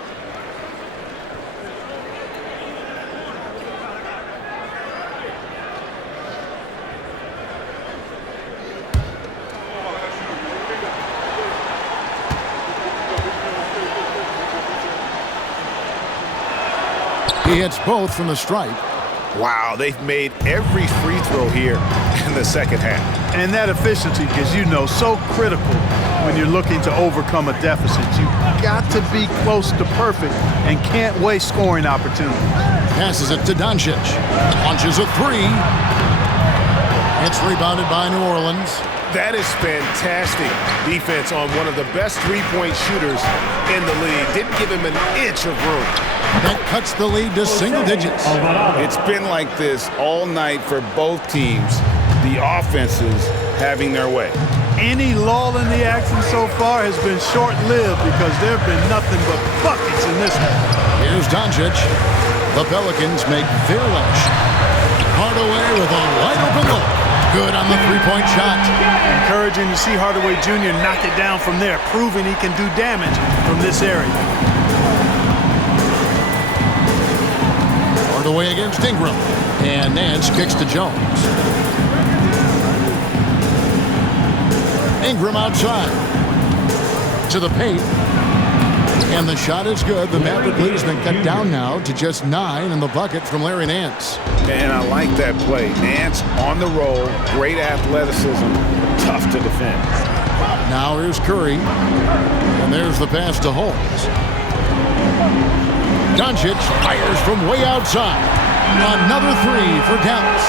He hits both from the stripe. Wow, they've made every free throw here in the second half. And that efficiency, as you know, so critical when you're looking to overcome a deficit. You've got to be close to perfect and can't waste scoring opportunities. Passes it to Doncic. Launches a 3. It's rebounded by New Orleans. That is fantastic defense on one of the best three-point shooters in the league. Didn't give him an inch of room. That cuts the lead to single digits. It's been like this all night for both teams. The offenses having their way. Any lull in the action so far has been short-lived because there have been nothing but buckets in this one. Here's Doncic. The Pelicans make their last shot. Hardaway with a wide-open look. Good on the three-point shot. Encouraging to see Hardaway Jr. knock it down from there, proving he can do damage from this area. Hardaway against Ingram. And Nance kicks to Jones. Ingram outside. To the paint. And the shot is good. The Maverick lead has been cut down now to just 9 in the bucket from Larry Nance. And I like that play. Nance on the roll, great athleticism, tough to defend. Now here's Curry, and there's the pass to Holmes. Doncic fires from way outside. Another 3 for Dallas.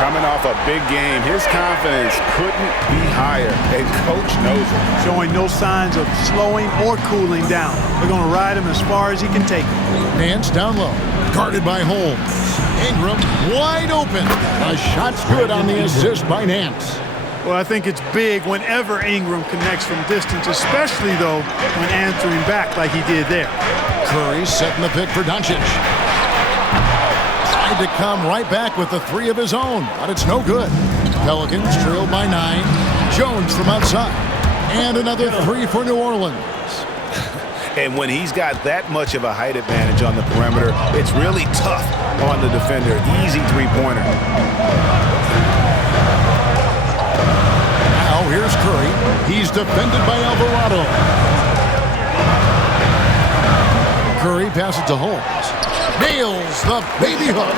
Coming off a big game, his confidence couldn't be higher, and Coach knows it. Showing no signs of slowing or cooling down. They're going to ride him as far as he can take him. Nance down low, guarded by Holmes. Ingram wide open. A shot's good on the assist by Nance. Well, I think it's big whenever Ingram connects from distance, especially, though, when answering back like he did there. Curry setting the pick for Doncic. Tried to come right back with the 3 of his own, but it's no good. Pelicans trailed by 9. Jones from outside. And another 3 for New Orleans. And when he's got that much of a height advantage on the perimeter, it's really tough on the defender. Easy three-pointer. Now here's Curry. He's defended by Alvarado. Curry passes to Holmes. Nails the baby hook.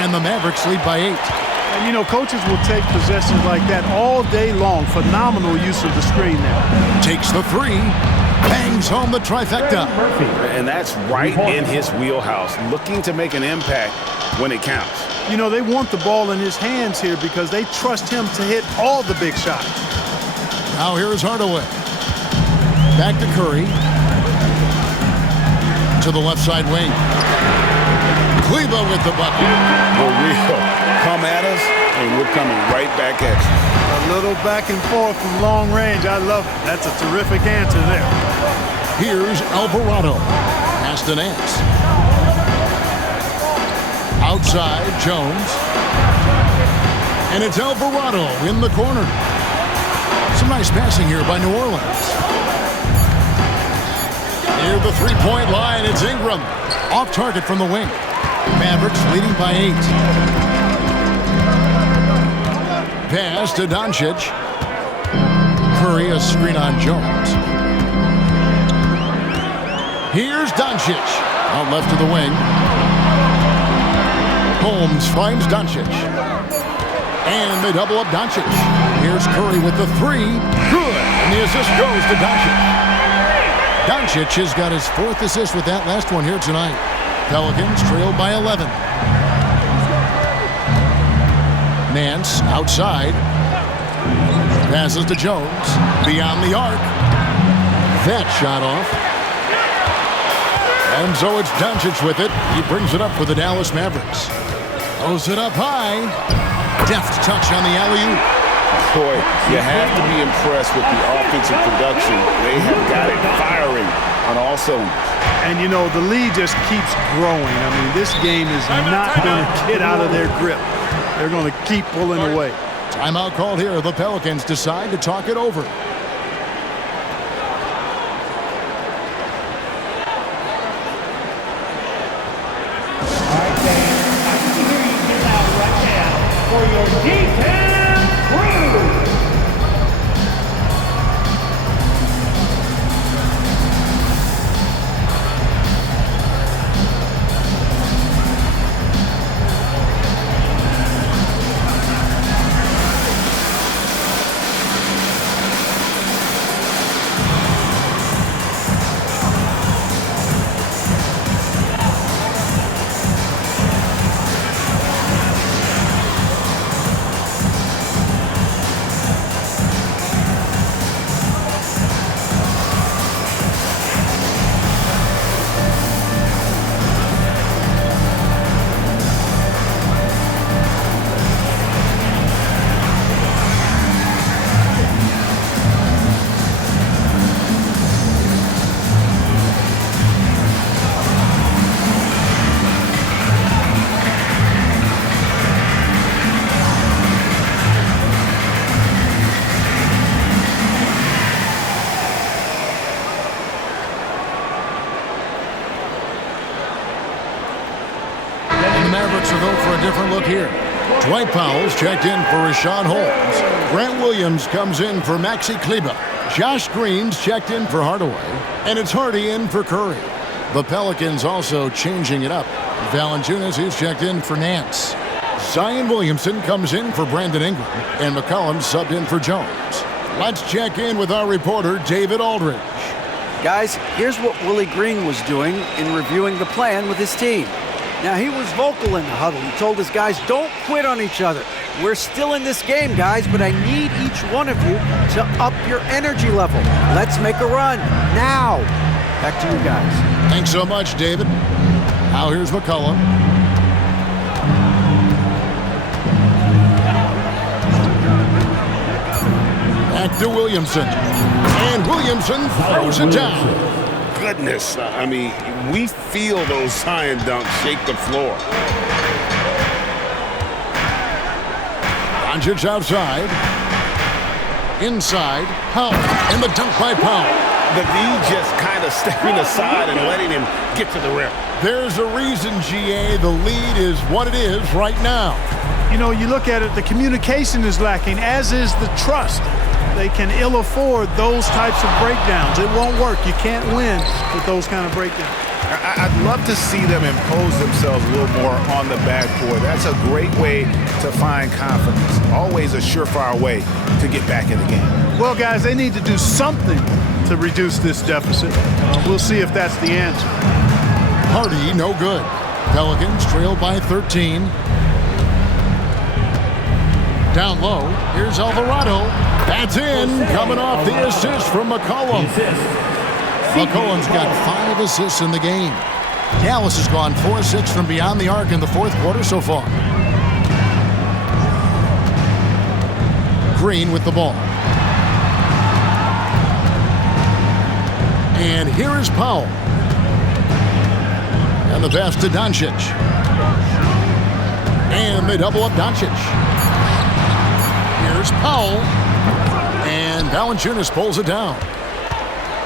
And the Mavericks lead by 8. And, you know, coaches will take possessions like that all day long. Phenomenal use of the screen there. Takes the 3. Bangs home the trifecta. And that's right in his wheelhouse, looking to make an impact when it counts. You know, they want the ball in his hands here because they trust him to hit all the big shots. Now here's Hardaway. Back to Curry. To the left side wing. Kleba with the bucket. For real. Come at us, and we're coming right back at you. A little back and forth from long range. I love it. That's a terrific answer there. Here's Alvarado. Pass to Nance. Outside, Jones. And it's Alvarado in the corner. Some nice passing here by New Orleans. Near the three-point line, it's Ingram. Off target from the wing. Mavericks leading by 8. Pass to Doncic. Curry, a screen on Jones. Here's Doncic. Out left to the wing. Holmes finds Doncic. And they double up Doncic. Here's Curry with the 3. Good. And the assist goes to Doncic. Doncic has got his 4th assist with that last one here tonight. Pelicans trailed by 11. Nance outside. Passes to Jones. Beyond the arc. That shot off. And so it's Doncic with it. He brings it up for the Dallas Mavericks. Throws it up high. Deft touch on the alley-oop. Boy, you have to be impressed with the offensive production. They have got it firing on all cylinders. And, you know, the lead just keeps growing. I mean, this game is not going to get out of their grip. They're going to keep pulling away. Timeout called here. The Pelicans decide to talk it over. Here. Dwight Powell's checked in for Rashawn Holmes. Grant Williams comes in for Maxi Kleba. Josh Green's checked in for Hardaway, and it's Hardy in for Curry. The Pelicans also changing it up. Valanciunas is checked in for Nance. Zion Williamson comes in for Brandon Ingram, and McCollum subbed in for Jones. Let's check in with our reporter, David Aldridge. Guys, here's what Willie Green was doing in reviewing the plan with his team. Now, he was vocal in the huddle. He told his guys, don't quit on each other. We're still in this game, guys, but I need each one of you to up your energy level. Let's make a run now. Back to you guys. Thanks so much, David. Now here's McCollum. Back to Williamson. And Williamson throws it down. Goodness, I mean, we feel those Zion dunks shake the floor. Doncic outside. Inside. Powell. And the dunk by Powell. The D just kind of stepping aside and letting him get to the rim. There's a reason, GA, the lead is what it is right now. You know, you look at it, the communication is lacking, as is the trust. They can ill afford those types of breakdowns. It won't work. You can't win with those kind of breakdowns. I'd love to see them impose themselves a little more on the backcourt. That's a great way to find confidence. Always a surefire way to get back in the game. Well, guys, they need to do something to reduce this deficit. We'll see if that's the answer. Hardy, no good. Pelicans trail by 13. Down low, here's Alvarado. That's in, coming off the assist from McCollum. McCollum's got 5 assists in the game. Dallas has gone 4-6 from beyond the arc in the fourth quarter so far. Green with the ball. And here is Powell. And the pass to Doncic. And they double up Doncic. Here's Powell. And Valanciunas pulls it down.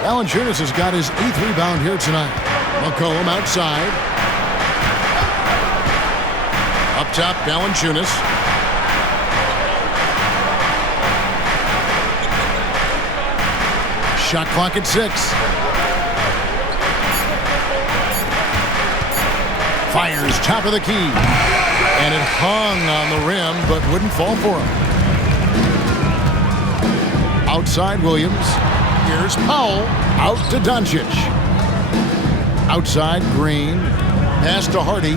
Valanciunas has got his 8th rebound here tonight. McCollum outside. Up top, Valanciunas. Shot clock at 6. Fires top of the key. And it hung on the rim, but wouldn't fall for him. Outside Williams. Here's Powell. Out to Doncic. Outside Green. Pass to Hardy.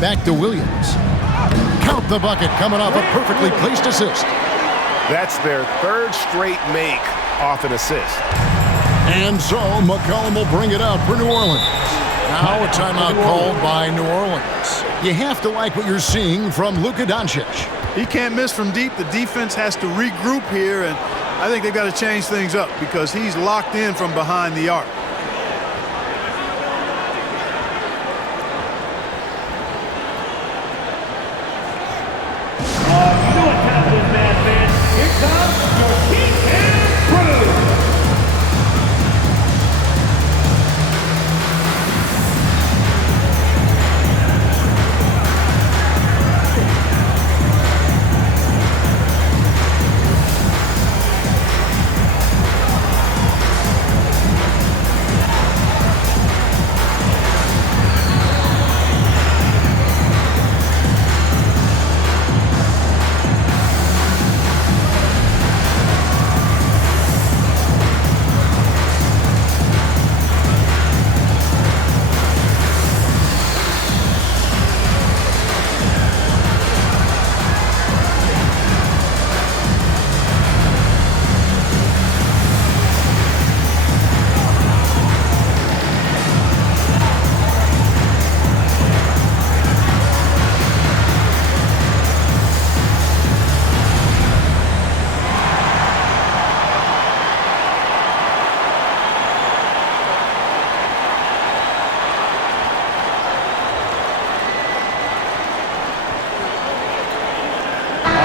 Back to Williams. Count the bucket coming off a perfectly placed assist. That's their 3rd straight make off an assist. And so McCollum will bring it out for New Orleans. Now a timeout called by New Orleans. You have to like what you're seeing from Luka Doncic. He can't miss from deep. The defense has to regroup here, and I think they've got to change things up because he's locked in from behind the arc. You know what time it is, man. Here comes your heat and crew.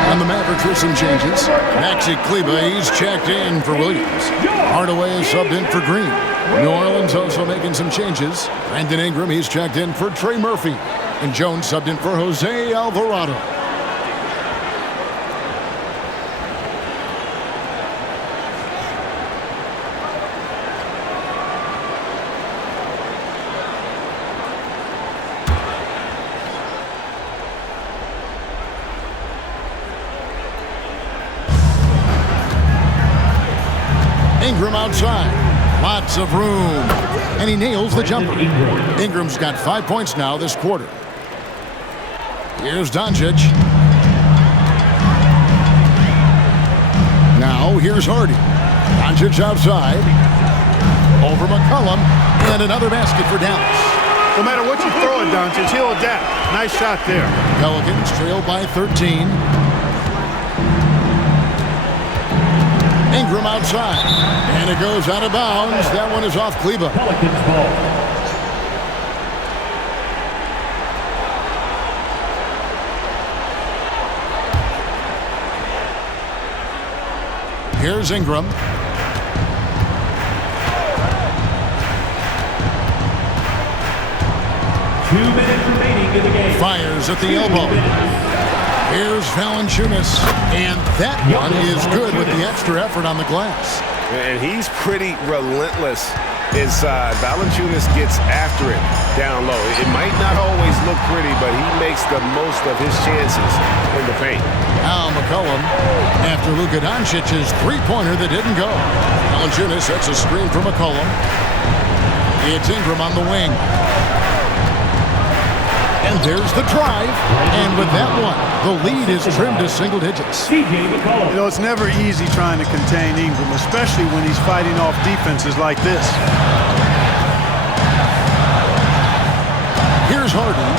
And the Mavericks with some changes. Maxi Kleba, he's checked in for Williams. Hardaway is subbed in for Green. New Orleans also making some changes. Brandon Ingram, he's checked in for Trey Murphy. And Jones subbed in for Jose Alvarado. Ingram outside. Lots of room. And he nails the jumper. Ingram's got 5 points now this quarter. Here's Doncic. Now here's Hardy. Doncic outside. Over McCollum. And another basket for Dallas. No matter what you throw at Doncic, he'll adapt. Nice shot there. Pelicans trail by 13. Ingram outside. And it goes out of bounds. That one is off Kleba. Pelicans ball. Here's Ingram. In the game. Fires at the elbow. Here's Valanciunas, and that one is good with the extra effort on the glass. And he's pretty relentless inside. Valanciunas gets after it down low. It might not always look pretty, but he makes the most of his chances in the paint. Now McCollum after Luka Doncic's three-pointer that didn't go. Valanciunas sets a screen for McCollum. It's Ingram on the wing. And there's the drive. And with that one, the lead is trimmed to single digits. You know, it's never easy trying to contain Ingram, especially when he's fighting off defenses like this. Here's Harden.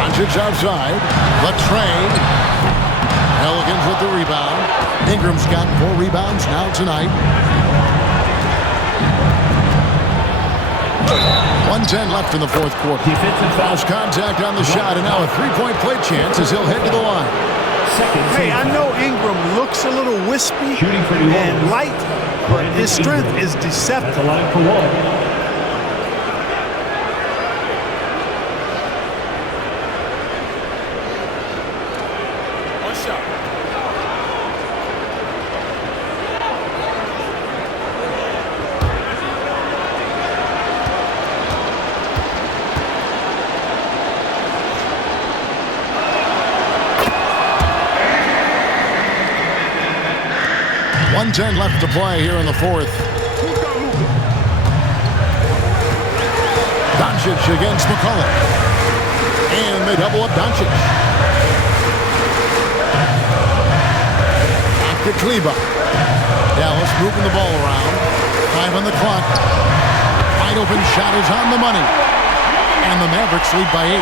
Doncic outside. Latrey. Pelicans with the rebound. Ingram's got 4 rebounds now tonight. 1:10 left in the fourth quarter. False contact on the shot, and now a three-point play chance as he'll head to the line. Hey, I know Ingram looks a little wispy and light, but his strength is deceptive. That's a line for one. .10 left to play here in the fourth. Doncic against McCollum. And they double up Doncic. Back to Kleba. Dallas moving the ball around. 5 on the clock. Wide open shot is on the money. And the Mavericks lead by 8.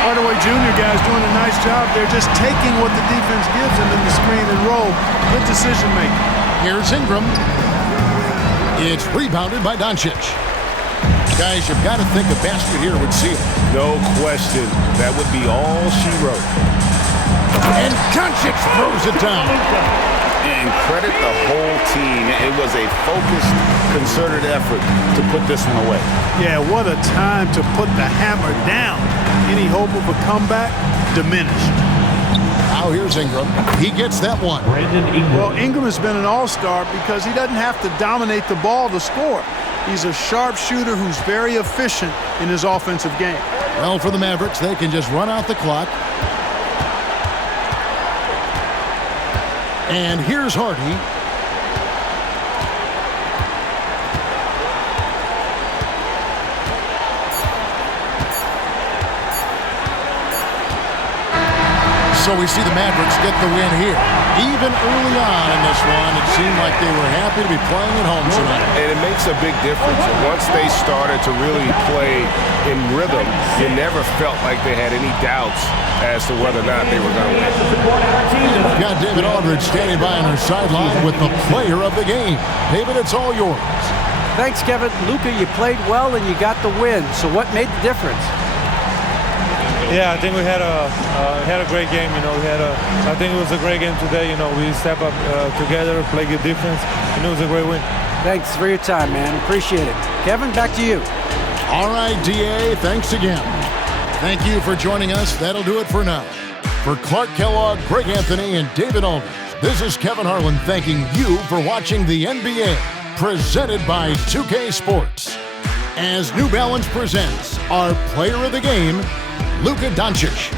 Hardaway Jr. guys doing a nice job. They're just taking what the defense gives them in the screen and roll. Good decision making. Here's Ingram. It's rebounded by Doncic. Guys, you've got to think a basket here would seal. No question. That would be all she wrote. And Doncic throws it down. And credit the whole team. It was a focused, concerted effort to put this one away. Yeah, what a time to put the hammer down. Any hope of a comeback diminished. Now here's Ingram. He gets that one. Well, Ingram has been an all-star because he doesn't have to dominate the ball to score. He's a sharp shooter who's very efficient in his offensive game. Well, for the Mavericks, they can just run out the clock. And here's Hardy. So we see the Mavericks get the win here. Even early on in this one, it seemed like they were happy to be playing at home tonight. And it makes a big difference. And once they started to really play in rhythm, you never felt like they had any doubts as to whether or not they were going to win. We've got David Aldridge standing by on our sideline with the player of the game. David, it's all yours. Thanks, Kevin. Luka, you played well and you got the win. So what made the difference? Yeah, I think we had a great game. You know, I think it was a great game today. You know, we step up together, play good defense, and it was a great win. Thanks for your time, man. Appreciate it. Kevin, back to you. All right, DA, thanks again. Thank you for joining us. That'll do it for now. For Clark Kellogg, Greg Anthony, and David Aldridge, this is Kevin Harlan thanking you for watching the NBA, presented by 2K Sports. As New Balance presents our player of the game, Luka Doncic.